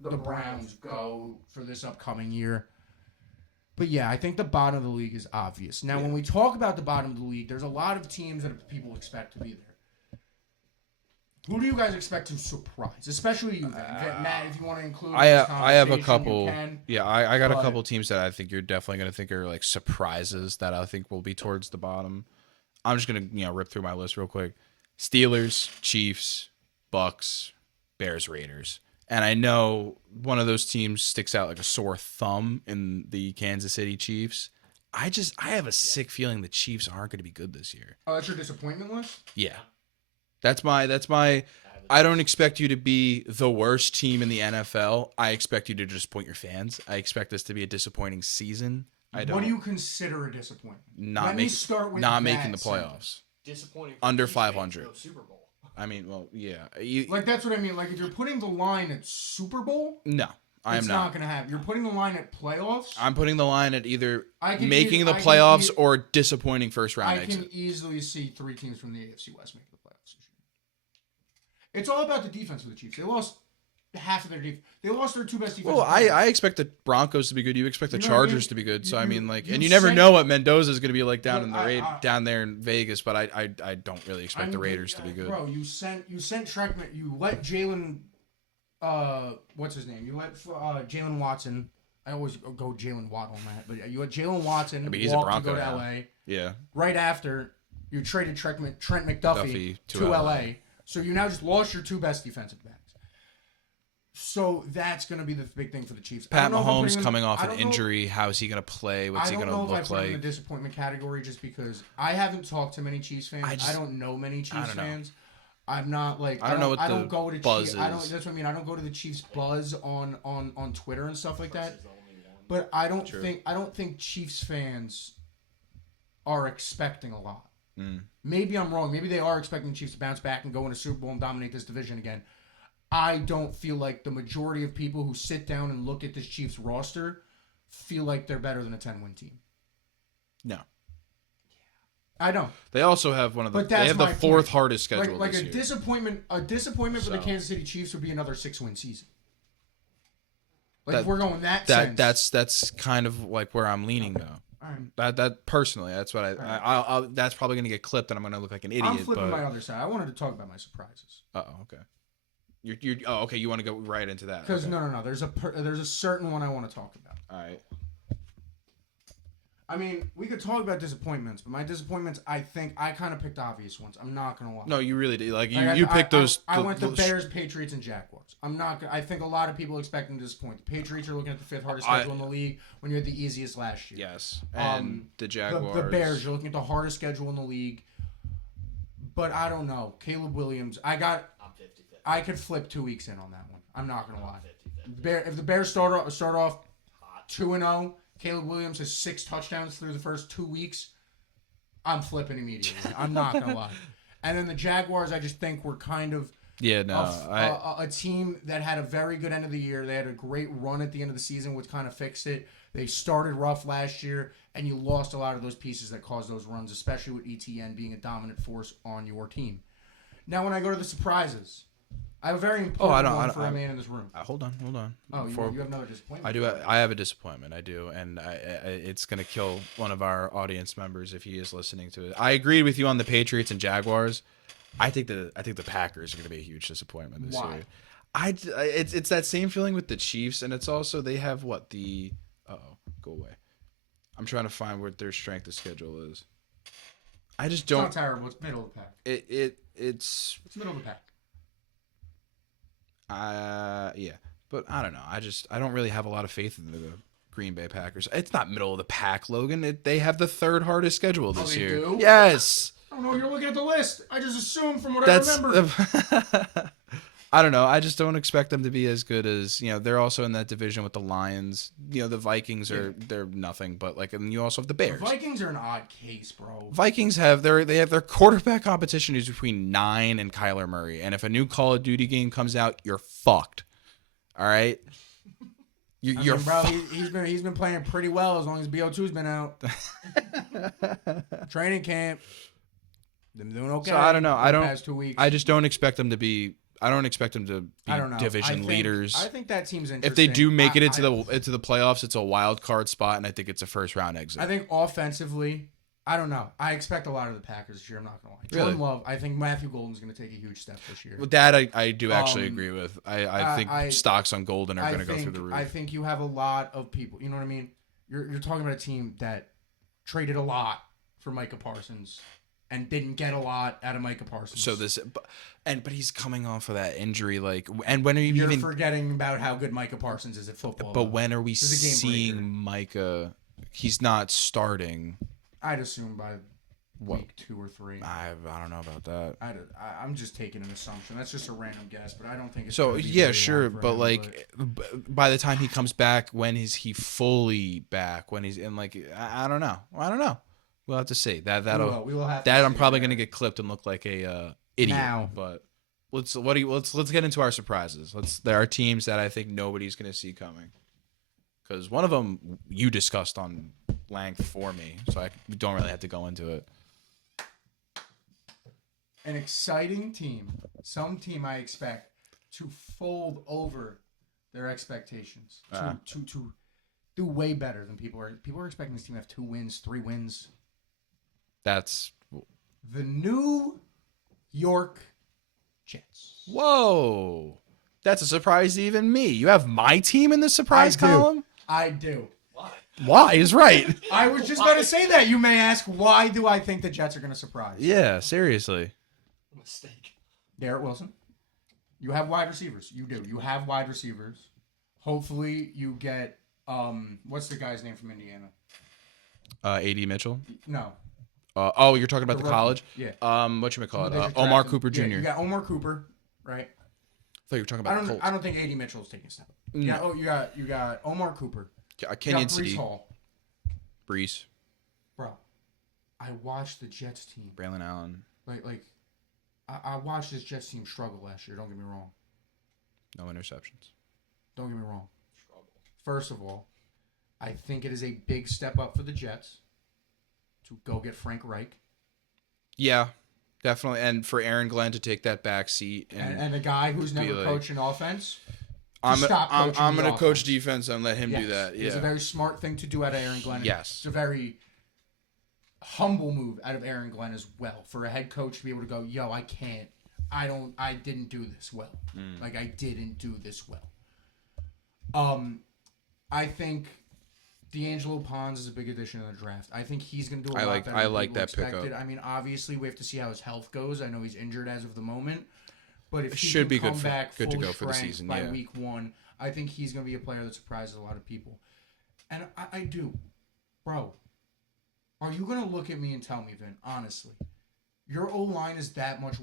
the Browns go for this upcoming year. But yeah, I think the bottom of the league is obvious. Now, when we talk about the bottom of the league, there's a lot of teams that people expect to be there. Who do you guys expect to surprise? Especially you, Matt, if you want to include I have a you couple. can. Yeah, I got a couple teams that I think you're definitely going to think are like surprises that I think will be towards the bottom. I'm just going to rip through my list real quick. Steelers, Chiefs, Bucks, Bears, Raiders. And I know one of those teams sticks out like a sore thumb in the Kansas City Chiefs. I have a sick feeling the Chiefs aren't going to be good this year. Oh, that's your disappointment list? Yeah. That's my I don't expect you to be the worst team in the NFL. I expect you to disappoint your fans. I expect this to be a disappointing season. What do you consider a disappointment? Not making the playoffs. Disappointing. Under Chiefs fans 500. to go Super Bowl. I mean, well, yeah. Like, that's what I mean. Like, if you're putting the line at Super Bowl, No. I am It's not. not going to happen. You're putting the line at playoffs. I'm putting the line at either I can making eas- the I can playoffs eas- or disappointing first round I exit. can easily see 3 teams from the AFC West making the playoffs this year. It's all about the defense for the Chiefs. They lost half of their defense. They lost their 2 best defensive Well, players. I expect the Broncos to be good. You expect the You know what I mean? Chargers to be good. So I mean, like, You and you never sent- know what Mendoza is going to be like down Look, in the down there in Vegas. But I don't really expect the Raiders to be good. Bro, you sent Schreckman. You let Jalen. What's his name? You let Jalen Watson. I always go Jalen Waddle on that, but you let Jalen Watson but he's a walk to Bronco go to now. LA. Yeah, Right after you traded Trent McDuffie Duffy to LA. So you now just lost your 2 best defensive backs. So that's going to be the big thing for the Chiefs. Pat I don't know if I'm Mahomes putting him- coming off I an don't know- injury. How is he going to play? What's he I going don't to know if I look put him in like? the disappointment category just because I haven't talked to many Chiefs fans. I don't know many Chiefs don't know. fans. I'm not like I don't know what I the don't go to buzz I don't. is. That's what I mean. I don't go to the Chiefs buzz on Twitter and stuff like that. But I don't think Chiefs fans are expecting a lot. Maybe I'm wrong. Maybe they are expecting the Chiefs to bounce back and go in a Super Bowl and dominate this division again. I don't feel like the majority of people who sit down and look at this Chiefs roster feel like they're better than a 10-win team. No. I don't. They also have one of the. But They that's have the my 4th point. hardest schedule Like this a year. disappointment. A disappointment for the So- Kansas City Chiefs would be another 6-win season. Like That- if we're going that sense. That's kind of like where I'm leaning though. All right. That personally, that's what I'll that's probably gonna get clipped and I'm gonna look like an idiot. I'm flipping but my other side. I wanted to talk about my surprises. okay. You're okay. You want to go right into that? Because okay. no. There's a certain one I want to talk about. All right. I mean, we could talk about disappointments, but my disappointments, I think I kind of picked obvious ones. I'm not gonna lie. No, you really did. Like Like, you picked those. I went to Bears, Patriots, and Jaguars. I'm not. I think a lot of people expect them to disappoint. The Patriots are looking at the 5th hardest schedule in the league when you had the easiest last year. Yes, and the Jaguars. The Bears, you're looking at the hardest schedule in the league. But I don't know. Caleb Williams, I'm 50-50. I could flip 2 weeks in on that one. I'm not gonna lie. If the Bears start off 2-0, Caleb Williams has 6 touchdowns through the first 2 weeks, I'm flipping immediately. I'm not gonna lie. And then the Jaguars, I just think were kind of Yeah, no, a team that had a very good end of the year. They had a great run at the end of the season, which kind of fixed it. They started rough last year, and you lost a lot of those pieces that caused those runs, especially with ETN being a dominant force on your team. Now, when I go to the surprises, I have a very important one for a man in this room. hold on. Oh, Before- you have another disappointment? I do. I have a disappointment. I do, and it's gonna kill one of our audience members if he is listening to it. I agreed with you on the Patriots and Jaguars. I think the Packers are gonna be a huge disappointment this Why? year. It's that same feeling with the Chiefs, and it's also they have what the go away. I'm trying to find what their strength of schedule is. I just It's don't. not terrible. It's middle of the pack. It's It's middle of the pack. yeah, but I don't know. I don't really have a lot of faith in the Green Bay Packers. It's not middle of the pack, Logan. They have the 3rd hardest schedule this they year. do? Yes. I don't know. You're looking at the list. I just assumed from what That's I remember. I don't know. I just don't expect them to be as good as, they're also in that division with the Lions. The Vikings they're nothing, but and you also have the Bears. The Vikings are an odd case, bro. Vikings have their quarterback competition is between 9 and Kyler Murray. And if a new Call of Duty game comes out, you're fucked. All right? You're bro, fucked. he's been playing pretty well as long as BO2's been out. Training camp. Them doing okay. So I don't know. the past 2 weeks. I just don't expect them to be. I don't expect them to be I don't know. division leaders. I think that team's interesting. If they do make it into the playoffs, it's a wild card spot, and I think it's a 1st round exit. I think offensively, I don't know. I expect a lot of the Packers this year. I'm not gonna lie. Really? Jordan Love. I think Matthew Golden's gonna take a huge step this year. With that, I do actually agree with. I think I- stocks on Golden are I going to go think- through the roof. I think you have a lot of people. You know what I mean? You're talking about a team that traded a lot for Micah Parsons and didn't get a lot out of Micah Parsons. So but he's coming off of that injury. And when are you You're even? forgetting about how good Micah Parsons is at football. But though. when are we This is a game seeing breaker. Micah? He's not starting. I'd assume by What? week 2 or 3. I don't know about that. I'm just taking an assumption. That's just a random guess, but I don't think it's. So gonna be yeah, very sure, long for but him, by the time he comes back, when is he fully back? When he's in I don't know. We'll have to see. we will have to I'm see probably that. gonna get clipped and look like a idiot. Now. But let's get into our surprises. There are teams that I think nobody's going to see coming. Because one of them you discussed on length for me, so we don't really have to go into it. An exciting team. Some team I expect to fold over their expectations. To do way better than people are. People are expecting this team to have 2 wins, 3 wins. That's the New York Jets. Whoa. That's a surprise to even me. You have my team in the surprise column? I do. Why is right. I was just going to say that. You may ask, why do I think the Jets are going to surprise? Yeah, seriously. Mistake. Garrett Wilson. You have wide receivers. You do. You have wide receivers. Hopefully you get, what's the guy's name from Indiana? A.D. Mitchell? No. You're talking about the college? Yeah. Whatchamacallit? Omar Cooper Jr. Yeah, you got Omar Cooper, right? I thought you were talking about the Colts. I don't think A.D. Mitchell is taking a step. Yeah. Oh, you got Omar Cooper. Kenyon City. City. Hall. Brees. Bro, I watched the Jets team. Braylon Allen. I watched this Jets team struggle last year. Don't get me wrong. No interceptions. Don't get me wrong. First of all, I think it is a big step up for the Jets to go get Frank Reich. Yeah, definitely. And for Aaron Glenn to take that back seat. And a guy who's never coached an offense. I'm going to coach defense and let him do that. Yeah. It's a very smart thing to do out of Aaron Glenn. Yes. It's a very humble move out of Aaron Glenn as well for a head coach to be able to go, yo, I didn't do this well. I didn't do this well. I think D'Angelo Pons is a big addition in the draft. I think he's going to do a lot better than people expected. I mean, obviously, we have to see how his health goes. I know he's injured as of the moment. But if he can come back full strength by week 1, I think he's going to be a player that surprises a lot of people. And I do. Bro, are you going to look at me and tell me, Vin, honestly, your O-line is that much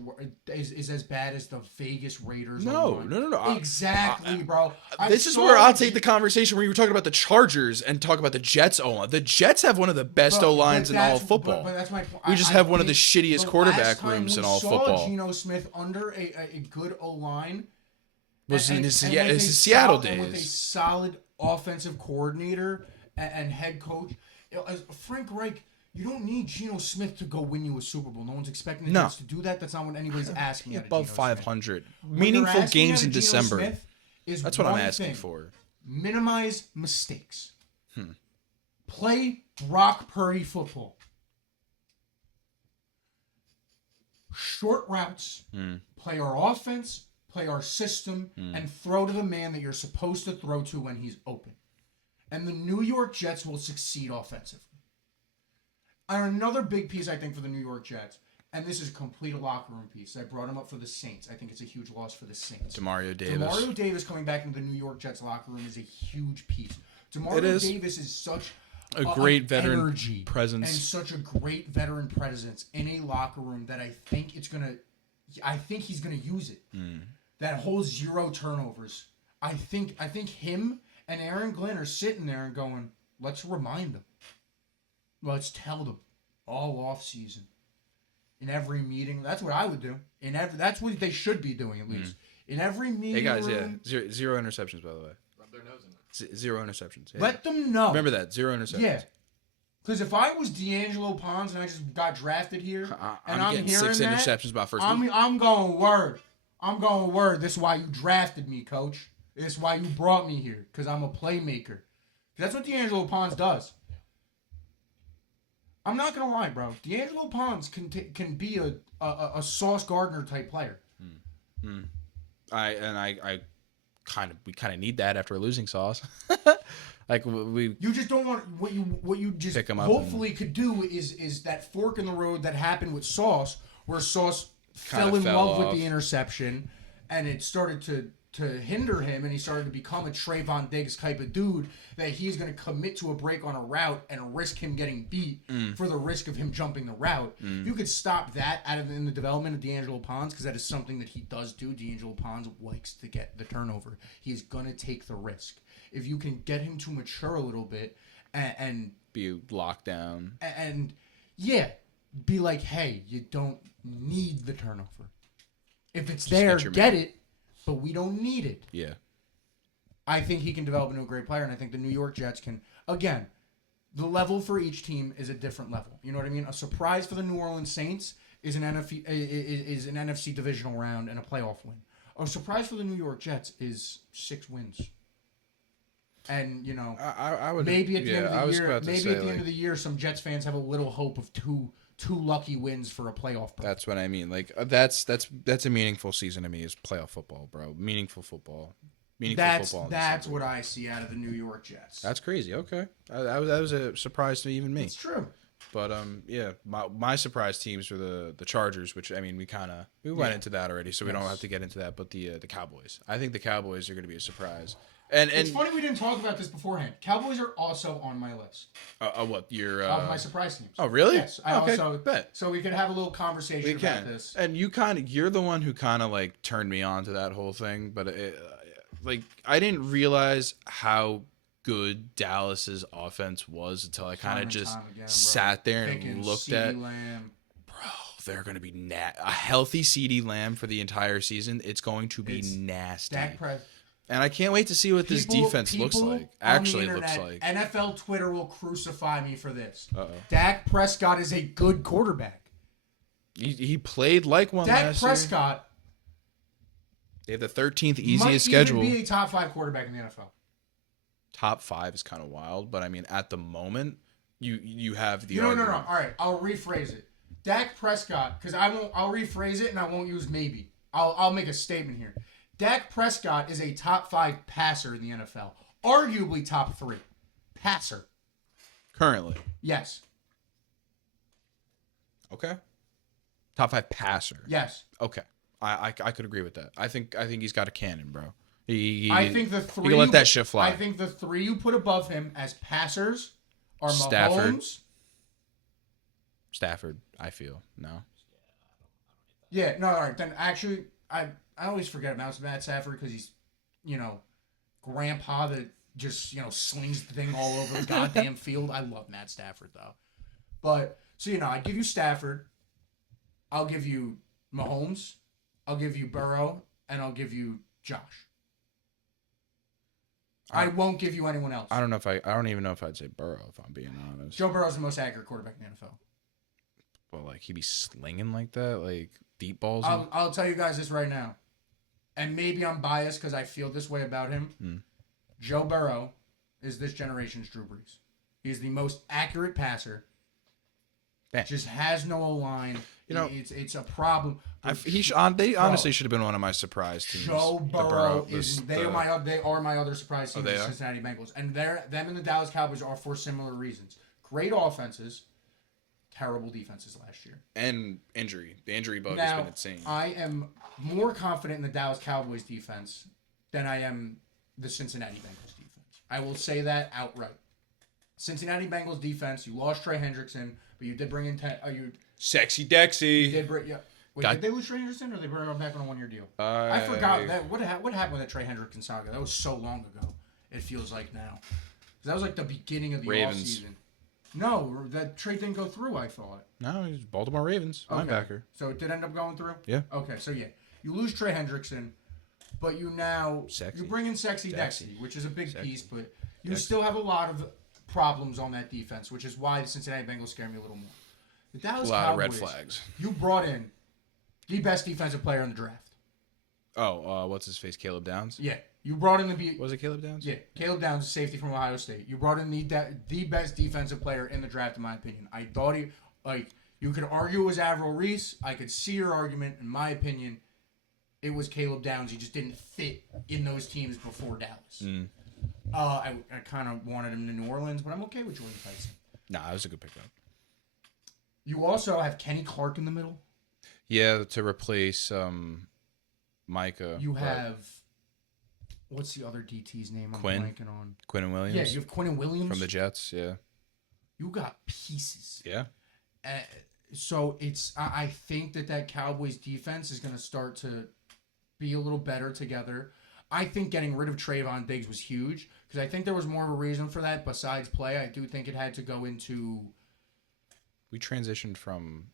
is as bad as the Vegas Raiders O-line? No. Exactly, bro. This is where I'll take the conversation where you were talking about the Chargers and talk about the Jets O-line. The Jets have one of the best O-lines in all of football. But that's my point. We just have one of the shittiest quarterback rooms in all of football. Geno Smith under a good O-line was in his Seattle days. With a solid offensive coordinator and head coach. Frank Reich, you don't need Geno Smith to go win you a Super Bowl. No one's expecting the Jets to do that. That's not what anybody's asking. Above 500. Meaningful games in December. That's what I'm asking for. Minimize mistakes. Play Brock Purdy football. Short routes. Play our offense. Play our system. And throw to the man that you're supposed to throw to when he's open. And the New York Jets will succeed offensively. And another big piece, I think, for the New York Jets, and this is a complete locker room piece. I brought him up for the Saints. I think it's a huge loss for the Saints. Demario Davis. Demario Davis coming back into the New York Jets locker room is a huge piece. Demario Davis is such a great veteran energy presence and such a great veteran presence in a locker room that I think he's gonna use it. That whole 0 turnovers. I think him and Aaron Glenn are sitting there and going, let's remind them. Let's tell them all off season. In every meeting. That's what I would do. That's what they should be doing at least. In every meeting. Hey guys, zero interceptions, by the way. Rub their nose in it. Zero interceptions. Yeah. Let them know. Remember that. 0 interceptions. Yeah. Because if I was D'Angelo Pons and I just got drafted here, and I'm getting hearing 6 interceptions by first week. I'm going word. This is why you drafted me, coach. This is why you brought me here. Because I'm a playmaker. That's what D'Angelo Pons does. I'm not gonna lie, bro. D'Angelo Pons can be a Sauce Gardner type player. We kind of need that after losing Sauce. You just don't want what you just pick him up hopefully could do is that fork in the road that happened with Sauce, where Sauce fell in love with the interception, and it started to hinder him, and he started to become a Trayvon Diggs type of dude that he's going to commit to a break on a route and risk him getting beat for the risk of him jumping the route. You could stop that in the development of D'Angelo Pons, because that is something that he does do. D'Angelo Pons likes to get the turnover. He's going to take the risk. If you can get him to mature a little bit and be locked down. And be like, hey, you don't need the turnover. If it's Just there, get your get man. it, but we don't need it. Yeah. I think he can develop into a great player, and I think the New York Jets can. Again, the level for each team is a different level. You know what I mean? A surprise for the New Orleans Saints is an NFC divisional round and a playoff win. A surprise for the New York Jets is 6 wins. And I would maybe at the end I of the was year, about to maybe say, at the end of the year, some Jets fans have a little hope of two lucky wins for a playoff. Berth. that's what I mean. Like that's a meaningful season to me is playoff football, bro. Meaningful football. Football. in this That's season. what I see out of the New York Jets. That's crazy. Okay, that was a surprise to even me. It's true. But yeah, my surprise teams were the Chargers, which I mean we went into that already, so we don't have to get into that. But the Cowboys, I think the Cowboys are going to be a surprise. And It's funny we didn't talk about this beforehand. Cowboys are also on my list what your of my surprise teams. oh really? Yes, I okay, also bet. so we could have a little conversation We about can. this. And you're the one who kind of like turned me on to that whole thing, but like I didn't realize how good Dallas's offense was until I kind of just sat there and looked at. Lamb. Bro, they're going to be a healthy CeeDee Lamb for the entire season. It's going to be nasty. Dak Prescott. And I can't wait to see what this defense looks people like. on the Actually looks internet, like. NFL Twitter will crucify me for this. Uh-oh. Dak Prescott is a good quarterback. He played like one Dak last year. Prescott They have the 13th might easiest schedule. even be a top 5 quarterback in the NFL. Top 5 is kind of wild, but I mean, at the moment, you have the No. argument. All right, I'll rephrase it. Dak Prescott, because I'll rephrase it and I won't use maybe. I'll make a statement here. Dak Prescott is a top 5 passer in the NFL, arguably top 3 passer. Currently. Yes. Okay. Top 5 passer. Yes. Okay. I could agree with that. I think he's got a cannon, bro. I think the 3 he can let that shit fly. I think the 3 you put above him as passers are Stafford. Mahomes. Stafford, I feel. No. Yeah, no, all right. Then actually, I always forget about Matt Stafford because he's, grandpa that just, slings the thing all over the goddamn field. I love Matt Stafford, though. But, so, I give you Stafford. I'll give you Mahomes. I'll give you Burrow. And I'll give you Josh. I won't give you anyone else. I don't even know if I'd say Burrow, if I'm being honest. Joe Burrow's the most accurate quarterback in the NFL. Well, like, he'd be slinging like that? Like, deep balls? I'll tell you guys this right now. And maybe I'm biased because I feel this way about him. Joe Burrow is this generation's Drew Brees. He's the most accurate passer. Just has no O-line. It's a problem. They honestly should have been one of my surprise teams. Joe Burrow they are my other surprise teams, the Cincinnati Bengals, and them and the Dallas Cowboys are for similar reasons. Great offenses, terrible defenses last year, and injury. The injury bug has been insane. I am more confident in the Dallas Cowboys defense than I am the Cincinnati Bengals defense. I will say that outright. Cincinnati Bengals defense. You lost Trey Hendrickson, but you did bring in Sexy Dexy. You did bring did they lose Trey Hendrickson or they bring him back on a 1-year deal? I forgot that. What happened with that Trey Hendrickson saga? That was so long ago. It feels like now. That was like the beginning of the offseason. No, that trade didn't go through, I thought. No, he's Baltimore Ravens. Linebacker. So it did end up going through? Yeah. Okay, so yeah. You lose Trey Hendrickson, but you bring in Sexy Dexy, which is a big piece, but you still have a lot of problems on that defense, which is why the Cincinnati Bengals scare me a little more. The Dallas Cowboys, of red flags. You brought in the best defensive player in the draft. Oh, what's his face? Caleb Downs? Yeah. You brought in Was it Caleb Downs? Yeah, Caleb Downs, safety from Ohio State. You brought in the best defensive player in the draft, in my opinion. I thought you could argue it was Avril Reese. I could see your argument. In my opinion, it was Caleb Downs. He just didn't fit in those teams before Dallas. I kind of wanted him to New Orleans, but I'm okay with Jordan Tyson. Nah, that was a good pickup. You also have Kenny Clark in the middle. Yeah, to replace Micah. You have what's the other DT's name? I'm blanking on. Quinnen Williams. Yeah, you have Quinnen Williams from the Jets. Yeah. You got pieces. Yeah. So I think that Cowboys defense is going to start to be a little better together. I think getting rid of Trayvon Diggs was huge because I think there was more of a reason for that besides play. I do think it had to go into. We transitioned from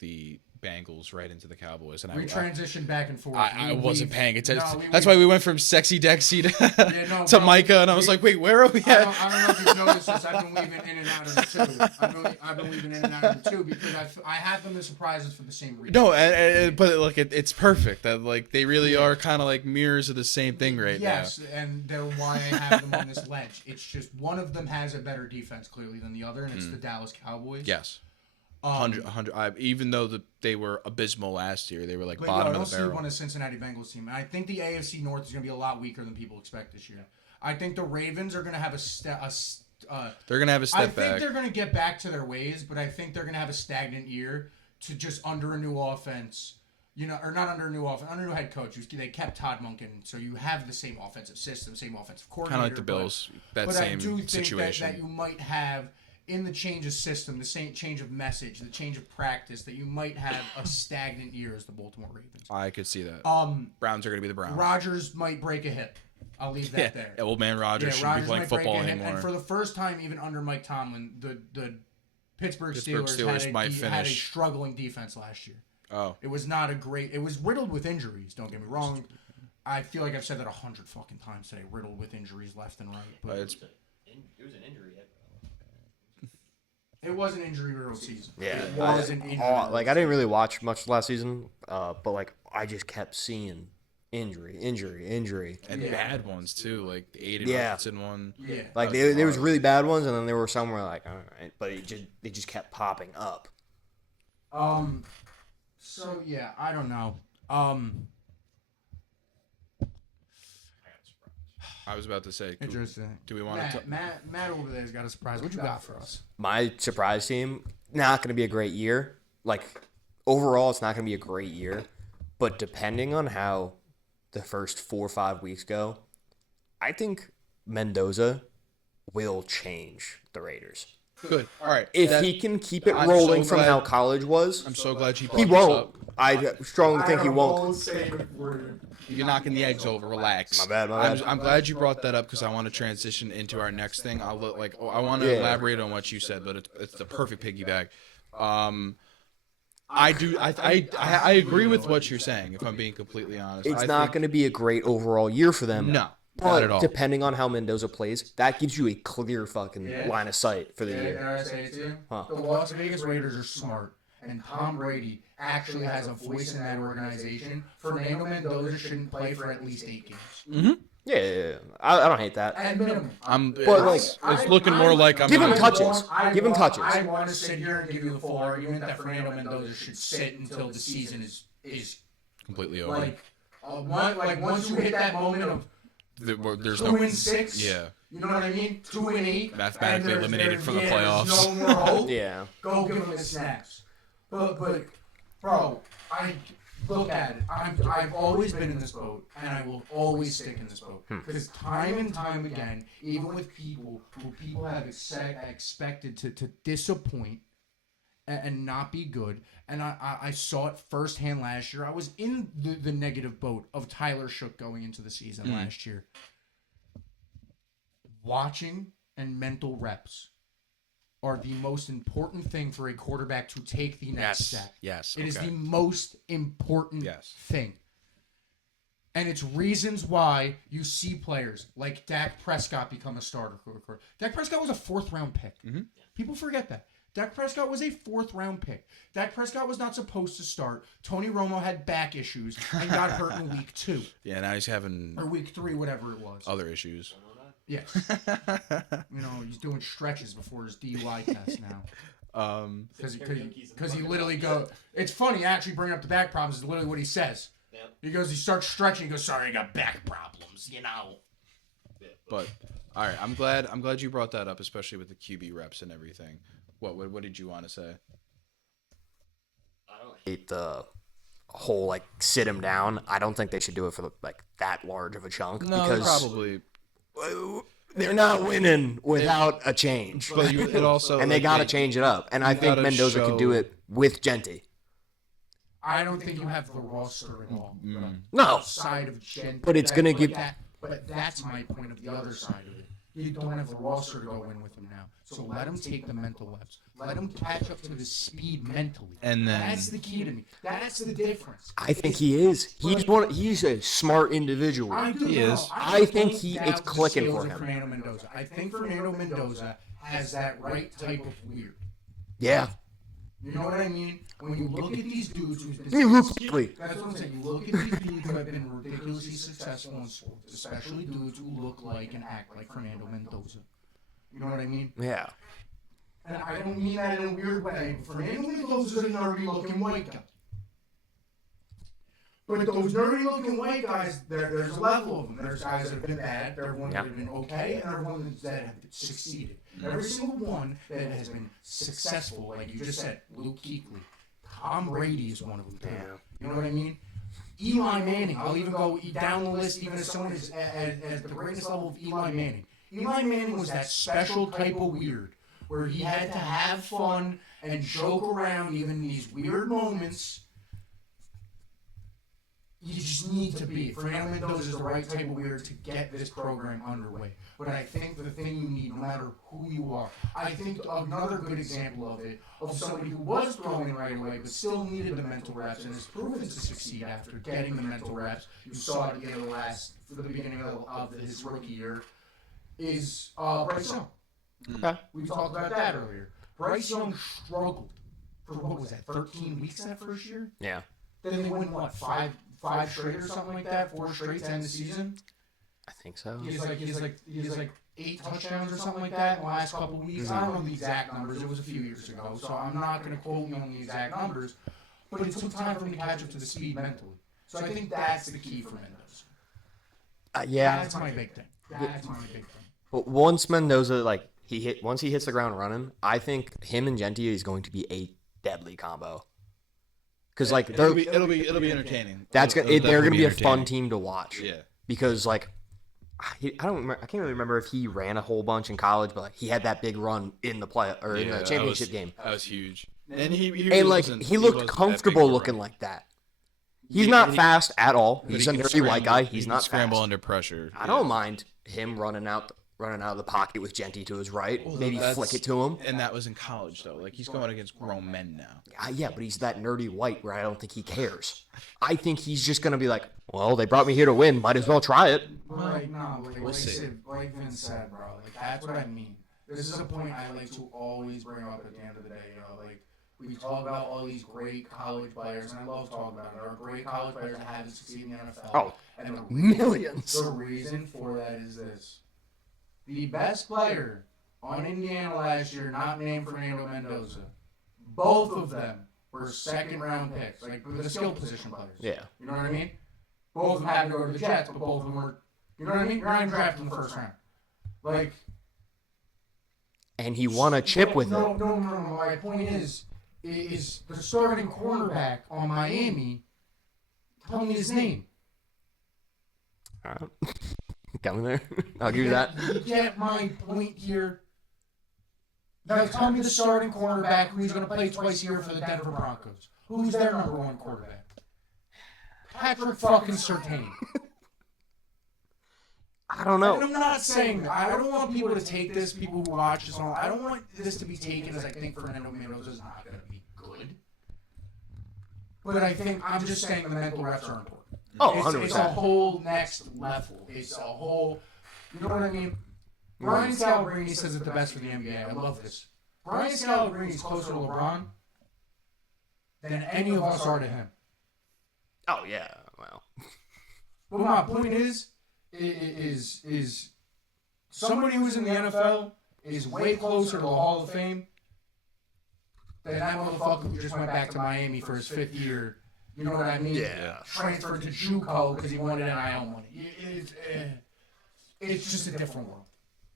the Bengals right into the Cowboys, and We transitioned back and forth. I wasn't paying attention. No, That's why we went from sexy Dexy to bro, Micah, and I was like, wait, where are we I at? don't know if you've noticed this. I've been weaving in and out of the two. I've been weaving in and out of the two because I have them as surprises for the same reason. No, but like it's perfect that like they really are kind of like mirrors of the same thing right now. Yes, and they're why I have them on this ledge. It's just one of them has a better defense clearly than the other, and it's the Dallas Cowboys. Yes. 100. Even though they were abysmal last year, they were like But bottom I of don't the see barrel. one of Cincinnati Bengals team. And I think the AFC North is going to be a lot weaker than people expect this year. I think the Ravens are going to have They're gonna have a I step think back. they're going to get back to their ways, but I think they're going to have a stagnant year to just under a new offense. Or not under a new offense, under a new head coach. They kept Todd Monken, so you have the same offensive system, same offensive coordinator. Kind of like the Bills, that but same I do think situation. that you might have in the change of system, the same change of message, the change of practice, that you might have a stagnant year as the Baltimore Ravens. I could see that. Browns are gonna be the Browns. Rodgers might break a hip. I'll leave that there. Old man Rodgers shouldn't be playing might break football a hip, anymore. and for the first time, even under Mike Tomlin, the Pittsburgh Steelers might had a finish. struggling defense last year. Oh, It was not a great. It was riddled with injuries. Don't get me wrong. I feel like I've said that 100 fucking times today. Riddled with injuries left and right. But it's It was an injury. it was an injury-riddled season. Yeah, It was an injury. I didn't really watch much last season, but like I just kept seeing injury. and Yeah. bad ones too, like the Aiden Yeah. Hutchinson one. Yeah. Like there was really bad ones, and then there were some where like all right, but it just kept popping up. So yeah, I don't know. I was about to say, Interesting. do we want to? Matt over there's got a surprise. What you got for us? My surprise team, not going to be a great year. Like overall, it's not going to be a great year, but depending on how the first 4 or 5 weeks go, I think Mendoza will change the Raiders. Good. All right. If he can keep it I'm rolling so from glad- how college was, I'm so glad you brought he this won't. up. I strongly think he won't. You're knocking the eggs over. Relax. My bad. I'm glad you brought that up because I want to transition into our next thing. I want to elaborate on what you said, but it's the perfect piggyback. I agree with what you're saying. If I'm being completely honest, It's not going to be a great overall year for them. No, But not at all. depending on how Mendoza plays, that gives you a clear fucking line of sight for the year. Can I say it to you? Huh. The Las Vegas Raiders are smart, and Tom Brady actually has a voice in that organization. Fernando Mendoza shouldn't play for at least 8 games. Yeah. I don't hate that. At minimum. It's looking more like I'm Give him gonna- touches. Give him touches. I want to sit here and give you the full argument that Fernando Mendoza should sit until the season is completely over. once you hit that moment of There's 2-6. Yeah. You know what I mean? 2-8. Mathematically and there's- eliminated from the there's playoffs. No more hope. Yeah. Go give him the snaps. But bro, I look at it. I've always been in this boat, and I will always stick in this boat. Because time and time again, even with people who people have expected to disappoint and not be good, and I saw it firsthand last year. I was in the negative boat of Tyler Shook going into the season last year. Watching and mental reps are the most important thing for a quarterback to take the next step. Yes. It is the most important Yes. thing. And it's reasons why you see players like Dak Prescott become a starter. Dak Prescott was a 4th-round pick. People forget that. Dak Prescott was a 4th-round pick. Dak Prescott was not supposed to start. Tony Romo had back issues and got hurt in week 2. Yeah. Now he's having Or week 3, whatever it was. other issues. Yes. He's doing stretches before his DUI test now. Because he literally go. It's funny actually bringing up the back problems is literally what he says. Yep. He starts stretching. He goes, "Sorry, I got back problems." But all right, I'm glad you brought that up, especially with the QB reps and everything. What did you want to say? I don't Hate the whole like sit him down. I don't think they should do it for like that large of a chunk because probably. they're not winning without a change. But it also and they got to change it up. And I think gotta Mendoza could do show- it with Genty. I don't think you have the roster at all. No. Outside of Gen. But it's gonna give- But that's my point of the other side of it. You don't have the roster to go in with him now. So let him take the mental reps. Let him catch up to the speed mentally. And then That's the key to me. That's the difference. I think he is. He's a smart individual. I do. He is. I think don't it's doubt the clicking skills for of him. Fernando Mendoza. I think Fernando Mendoza has that right type of weird. Yeah. You know what I mean? When you look at these dudes who've He been looks quickly. that's what I'm saying. You look at these dudes who have been ridiculously successful in sports, especially dudes who look like and act like Fernando Mendoza. You know what I mean? Yeah. And I don't mean that in a weird way. Fernando Mendoza's a nerdy-looking white guy. But those nerdy-looking white guys, there's a level of them. There's guys that have been bad, there are ones that have been okay, and there are ones that have succeeded. Every single one that has been successful, like you just said, Luke Kuechly, Tom Brady is one of them. Yeah. You know what I mean? Eli Manning, I'll even go down the list, even as someone as the greatest level of Eli Manning. Eli Manning was that special type of weird, where he had to have fun and joke around even these weird moments. You just need to be. Fernando Mendoza is the right type of weird to get this program underway. But I think the thing you need, no matter who you are, I think another good example of it, of somebody who was throwing right away but still needed the mental reps and has proven to succeed after getting the mental reps. You saw it again the beginning of his rookie year, is Bryce Young. Okay. We talked about that earlier. Bryce Young struggled for, what was that, 13 weeks that first year? Yeah. Then they win, what, five straight or something like that, 4 straight to end the season. I think so. He has like 8 touchdowns or something like that in the last couple of weeks. I don't know the exact numbers. It was a few years ago, so I'm not going to quote you on the exact numbers. But it took time for him to catch up to the speed mentally. So I think that's the key for Mendoza. Yeah. That's my big thing. That's my big thing. But once Mendoza, once he hits the ground running, I think him and Gentile is going to be a deadly combo. Because it'll be entertaining. they're going to be a fun entertaining. team to watch. Yeah. Because I can't really remember if he ran a whole bunch in college, but he had that big run in the in the championship game. That was huge. And he he looked comfortable looking like that. He's not fast at all. He's a nerdy white guy. He's not scramble fast. under pressure. I don't mind him running out of the pocket with Genty to his right. Maybe flick it to him. And that was in college though. Like he's going against grown men now. Yeah, but he's that nerdy white where I don't think he cares. I think he's just gonna be like, well, they brought me here to win. Might as well try it. Like, no, We'll see. Like Vince said, bro. Like, that's what I mean. This is a point I like to always bring up at the end of the day. You know, like, we talk about all these great college players, and I love talking about it. There are great college players that haven't succeeded in the NFL. Oh, and millions. The reason for that is this. The best player on Indiana last year, not named Fernando Mendoza, both of them were second-round picks, like the skill position players. Yeah. You know what I mean? Both of them had to go to the Jets, but both of them were, you know what I mean? You're not even drafted in the first round. Like, And he won a chip with it. No. My point is the starting cornerback on Miami. Tell me his name. All right. Coming there. I'll give you that. You get my point here. Now tell me the starting cornerback who's going to play twice a year for the Denver Broncos. Who's their number 1 quarterback? Patrick fucking Surtain. I don't know. And I'm not saying that. I don't want people to take this, people who watch this, I don't want this to be taken as I think Fernando Mendoza is not going to be good. But I think I'm just saying the mental reps are important. Oh, 100%. It's a whole next level. It's a whole, you know what I mean? Brian Scalabrine says it the best for the NBA. I love this. Brian Scalabrine is closer to LeBron than any of us are to him. Oh, yeah. Well. But my point is somebody who's in the NFL is way closer to the Hall of Fame than that motherfucker who just went back to Miami for his 5th year. You know what I mean? Yeah. Transferred to JUCO because he wanted NIL money. It's just a different world.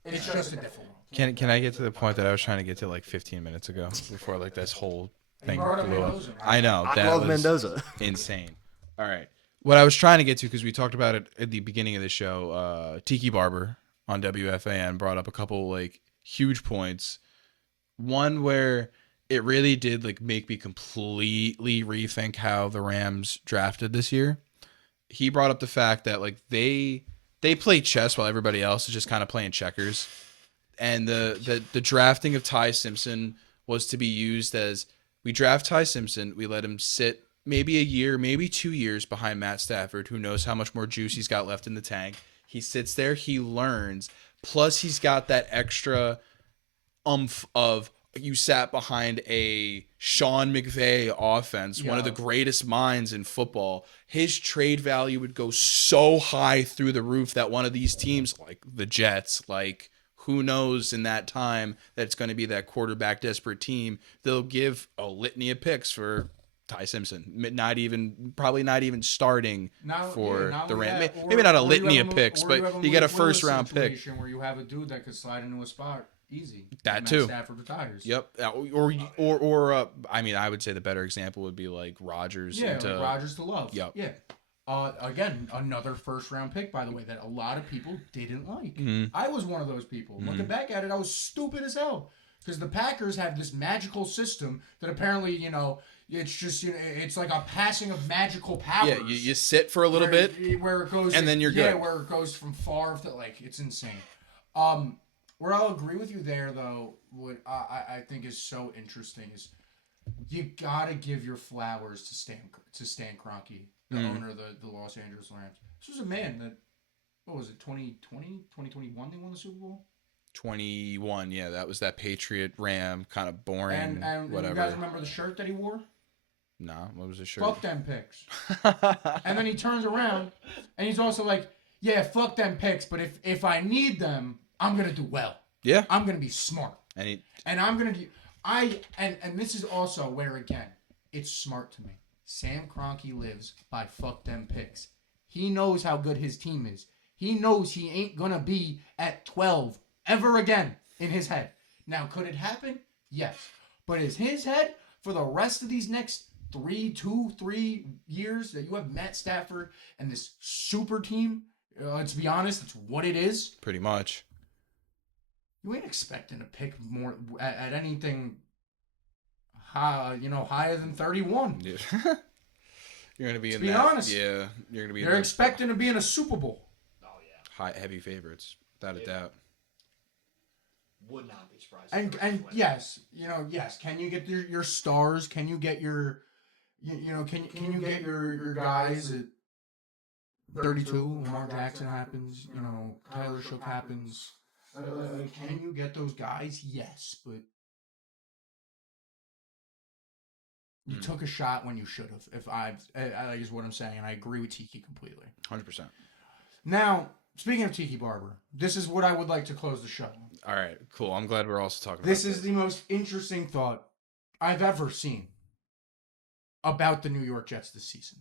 It's just a different world. Can I get to the point that I was trying to get to like 15 minutes ago before like this whole thing brought up blew up? Mendoza. I know I that love was Mendoza. insane. All right, what I was trying to get to, because we talked about it at the beginning of the show, Tiki Barber on WFAN brought up a couple like huge points. One where it really did like make me completely rethink how the Rams drafted this year. He brought up the fact that like they they play chess while everybody else is just kind of playing checkers. And the drafting of Ty Simpson was to be used as we draft Ty Simpson, we let him sit maybe a year, maybe 2 years behind Matt Stafford, who knows how much more juice he's got left in the tank. He sits there, he learns. Plus, he's got that extra of you sat behind a Sean McVay offense, one of the greatest minds in football. His trade value would go so high through the roof that one of these teams, like the Jets, like who knows in that time that it's going to be that quarterback desperate team, they'll give a litany of picks for Ty Simpson, probably not even starting for the Rams. Maybe not a litany of picks, but you get a first round pick where you have a dude that could slide into a spot easy. That too. Stafford retires. Yep. Or I mean, I would say the better example would be like Rodgers. Yeah, Rodgers to Love. Yep. Yeah. Again, another first round pick, by the way, that a lot of people didn't like. I was one of those people. Looking back at it, I was stupid as hell because the Packers have this magical system that apparently, it's just it's like a passing of magical powers. Yeah, you sit for a little bit, where it goes, and then you're good. Yeah, where it goes from far to it's insane. Where I'll agree with you there, though, what I think is so interesting is you gotta give your flowers to Stan Kroenke, the owner of the Los Angeles Rams. This was a man that, what was it, 2020, 2021 they won the Super Bowl? 21, yeah, that was that Patriot Ram kind of boring, and whatever. You guys remember the shirt that he wore? No, what was the shirt? Fuck them picks. And then he turns around, and he's also like, yeah, fuck them picks, but if I need them, I'm going to do well. Yeah. I'm going to be smart. And I'm going to do... And this is also where, again, it's smart to me. Sam Kroenke lives by fuck them picks. He knows how good his team is. He knows he ain't going to be at 12 ever again in his head. Now, could it happen? Yes. But is his head for the rest of these next 3 years that you have Matt Stafford and this super team? Let's be honest, that's what it is. Pretty much. You ain't expecting to pick more at anything higher than 31. Yeah. You're going to be in that. Honest. Yeah, you're going to be They're expecting to be in a Super Bowl. Oh, yeah. Heavy favorites, without a doubt. Would not be surprised. And yes, yes. Can you get your stars? Can you get your, can you get your guys at 32? Lamar Jackson happens. Tyler Shook happens. Can you get those guys? Yes, but you took a shot when you should have. If I is what I'm saying, and I agree with Tiki completely. 100%. Now, speaking of Tiki Barber, this is what I would like to close the show. All right, cool. I'm glad we're also talking about this. This is the most interesting thought I've ever seen about the New York Jets this season.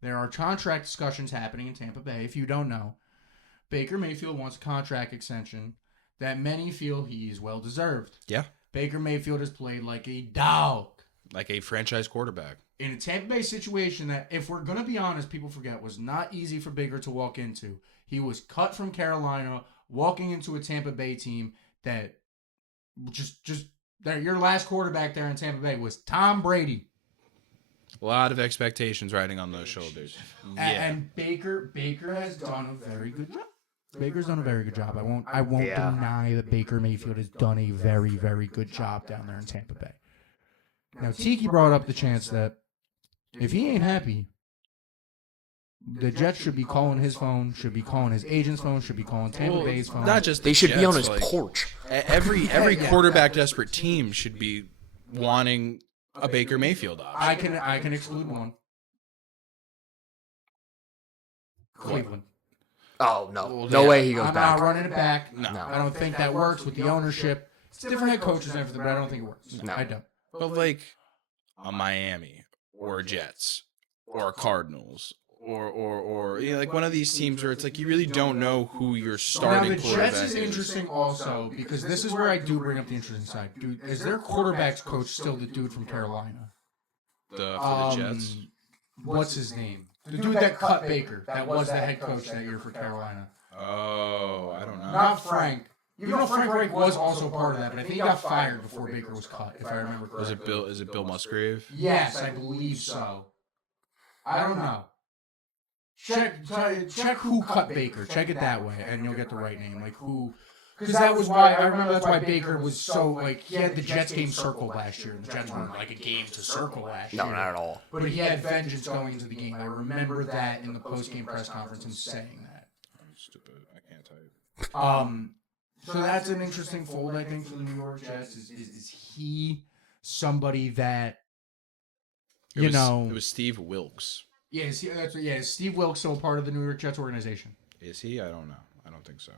There are contract discussions happening in Tampa Bay. If you don't know, Baker Mayfield wants a contract extension that many feel he is well deserved. Yeah. Baker Mayfield has played like a dog. Like a franchise quarterback. In a Tampa Bay situation that, if we're going to be honest, people forget, was not easy for Baker to walk into. He was cut from Carolina, walking into a Tampa Bay team that your last quarterback there in Tampa Bay was Tom Brady. A lot of expectations riding on those shoulders. And Baker has done a very good job. Baker's done a very good job. I won't deny that Baker Mayfield has done a very, very good job down there in Tampa Bay. Now, Tiki brought up the chance that if he ain't happy, the Jets should be calling his phone, should be calling his agent's phone, should be calling Tampa Bay's phone. Not just they should Jets, be on his porch. Every quarterback desperate team should be wanting a Baker Mayfield option. I can exclude one. Cleveland. Oh, no way he goes I'm back. not running it back. No. I don't think that works with the ownership. It's different head coaches and everything, but I don't think it works. No. I don't. But like a Miami or Jets or Cardinals or like one of these teams where it's like you really don't know who your starting quarterback quarterback is. Jets is interesting also because this is where I do bring up the interesting side. Dude, is their quarterback's coach still the dude from Carolina? For the Jets? What's his name? The dude that cut Baker, that was the head coach that year for Carolina. Oh, I don't know. Not Frank. Even though Frank Reich was also part of that, but I think he got fired before Baker was cut, if I remember correctly. Is it Bill Musgrave? Yes, I believe so. I don't know. check who cut Baker. Check it that way, and you'll get the right name. Like who, because that was why I remember that's why Baker was so like he had the Jets game circled last year, and the Jets weren't like a game to circle last year. No, not at all. But he had vengeance going into the game. I remember that in the post game press conference and saying that. I'm stupid. I can't type. So that's an interesting fold, I think, for the New York Jets. Is he somebody that It was Steve Wilkes. Yeah, is Steve Wilkes still part of the New York Jets organization? Is he? I don't know. I don't think so.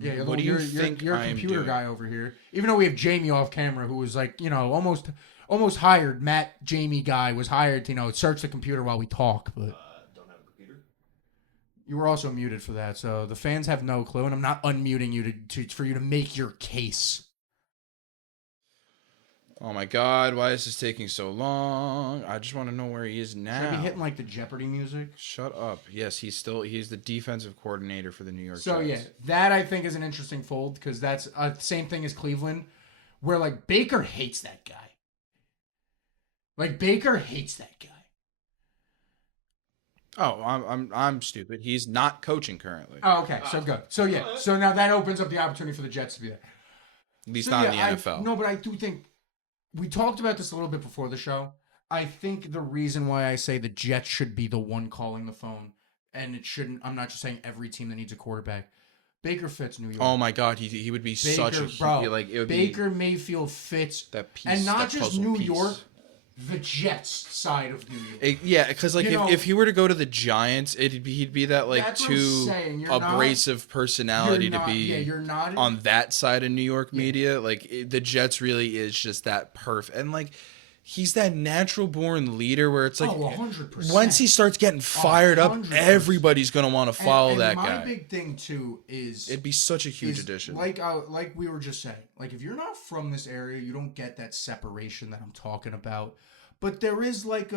Yeah, what do you think? You're a I am computer doing? guy over here. Even though we have Jamie off camera, who was like, almost hired. Matt Jamie guy was hired to, search the computer while we talk. But Don't have a computer. you were also muted for that, so the fans have no clue, and I'm not unmuting you for you to make your case. Oh my God! Why is this taking so long? I just want to know where he is Should now. I be hitting like the Jeopardy music? Shut up. Yes, he's the defensive coordinator for the New York So Jets. yeah, that I think is an interesting fold because that's the same thing as Cleveland, where like Baker hates that guy. Like Baker hates that guy. Oh, I'm stupid. He's not coaching currently. Oh, okay, so good. So yeah, so now that opens up the opportunity for the Jets to be there. At least So, not yeah, in the NFL. No, but I do think we talked about this a little bit before the show. I think the reason why I say the Jets should be the one calling the phone, and it shouldn't. I'm not just saying every team that needs a quarterback. Baker fits New York. Oh my God, he would be such a it would Baker Mayfield fits that piece, and not that just puzzle New piece. York, the Jets side of New York. Yeah, because like You if he were to go to the Giants, he'd be that like That's what I'm too saying. You're abrasive personality you're not- to be yeah, you're not on that side of New York media. Like the Jets really is just that and like he's that natural born leader where it's like 100%. once he starts getting fired up, 100%. everybody's gonna want to follow and that my guy. big thing too is It'd be such a huge is addition. like we were just saying, like if you're not from this area, you don't get that separation that I'm talking about. But there is like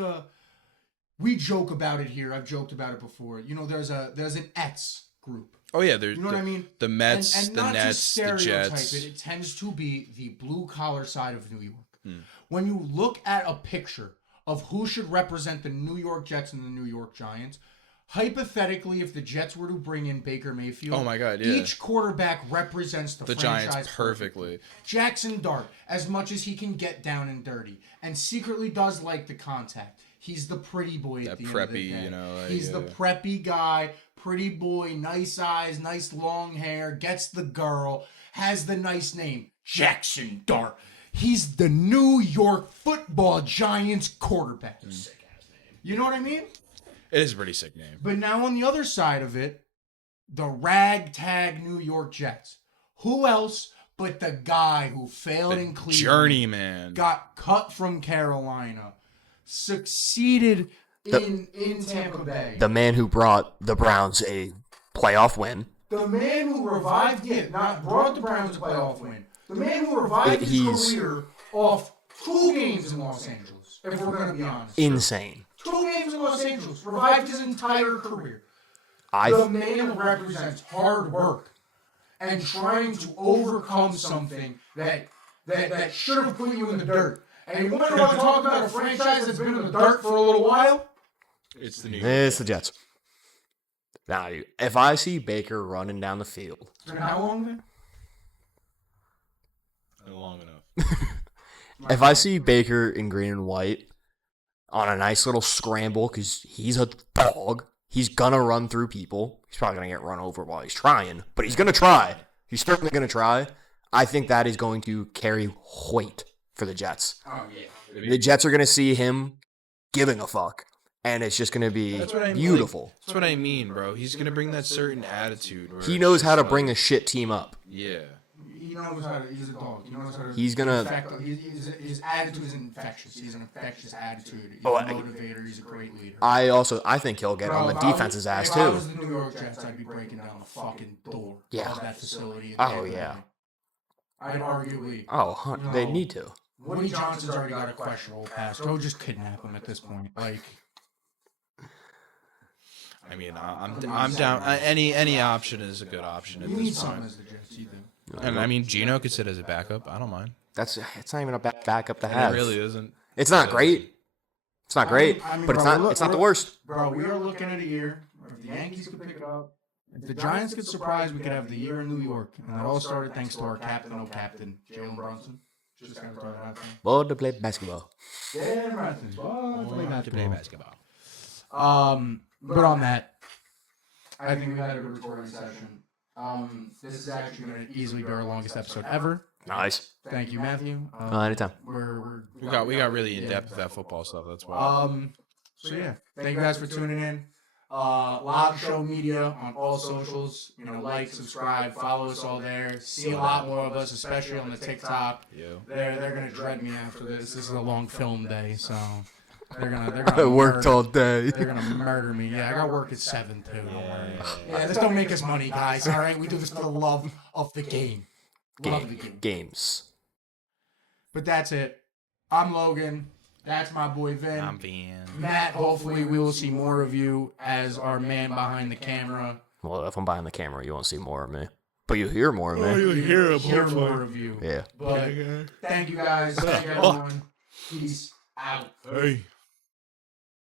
we joke about it here. I've joked about it before. There's an Ets group. Oh yeah, there's You know what I mean? The Mets, and the not Nets, to the stereotype Jets. it tends to be the blue collar side of New York. When you look at a picture of who should represent the New York Jets and the New York Giants, hypothetically, if the Jets were to bring in Baker Mayfield, Oh my God, yeah. each quarterback represents the franchise Giants perfectly. Jackson Dart, as much as he can get down and dirty, and secretly does like the contact. He's the pretty boy at That the end of the preppy, day. like, He's the preppy guy, pretty boy, nice eyes, nice long hair, gets the girl, has the nice name, Jackson Dart. He's the New York Football Giants quarterback. Sick ass name. You know what I mean? It is a pretty sick name. But now on the other side of it, the ragtag New York Jets. Who else but the guy who failed in Cleveland, Journeyman. got cut from Carolina, succeeded in Tampa Bay. The man who brought the Browns a playoff win. The man who revived brought the Browns a playoff win. The man who revived his career off 2 games in Los Angeles, if we're going to be honest. Insane. 2 games in Los Angeles, revived his entire career. The I man represents hard work and trying to overcome something that should have put you in the dirt. And you want to talk about a franchise that's been in the dirt for a little while? It's the New York. It's the Jets. Now, if I see Baker running down the field, It's been how long then? Long enough. if I see Baker in green and white on a nice little scramble, because he's a dog, he's gonna run through people. He's probably gonna get run over while he's trying, but he's gonna try. He's certainly gonna try. I think that is going to carry weight for the Jets. Oh, yeah. The Jets are gonna see him giving a fuck, and it's just gonna be That's what I mean. beautiful. That's what I mean, bro. He's gonna bring that certain attitude. Where He it's knows how just to like- bring a shit team up. Yeah. He knows how to, he's a dog. He knows how to. He's gonna- His attitude is infectious. He's an infectious attitude. He's Oh, a motivator. He's a great leader. I think he'll get on the Bro, if I was- defense's ass If I too. was the New York Jets, I'd be breaking down the fucking door Yeah. of that facility. in Oh, Tampa yeah. Bay. I'd arguably. Oh, they No. need to. Woody Johnson's already got a questionable past. Go just kidnap him at this point. Like, I mean, I'm down. Any option is a good option at you need this something point. as the Jets. You do. And I mean, Gino could sit as a backup. I don't mind. It's not even a backup to And have. it really isn't. It's not great. It's not great, I mean, but bro, it's not the worst. Bro, we are looking at a year where if the Yankees could pick it up, if the Giants could surprise, we could have the year in New York. And that all started thanks to our captain, captain, Jalen Brunson. Just gonna throw it out there. Ball to play basketball. Yeah, Brunson. Ball to play basketball. basketball. But on that, I think we had a good recording session. This is actually going to easily be our longest episode ever. Nice. Thank you, Matthew. Anytime. We got really in depth with that football stuff. That's why. So yeah, thank you guys for tuning in. Live show media on all socials. Like, subscribe, follow us all there. See a lot more of us, especially on the TikTok. They're gonna dread me after this. This is a long film day, so they're gonna. I worked all day. They're gonna murder me. Yeah, I got work at 7 too. Yeah, this don't make us money, guys. All right, we do this for the love of the game. Love of the game. Games. But that's it. I'm Logan. That's my boy Vin. I'm Vin. Matt, hopefully we will see more of you as our man behind the camera. Well, if I'm behind the camera, you won't see more of me. But you'll hear more of me. you'll hear more of you. Yeah. But thank you guys. Thank you everyone. Peace out. Hey.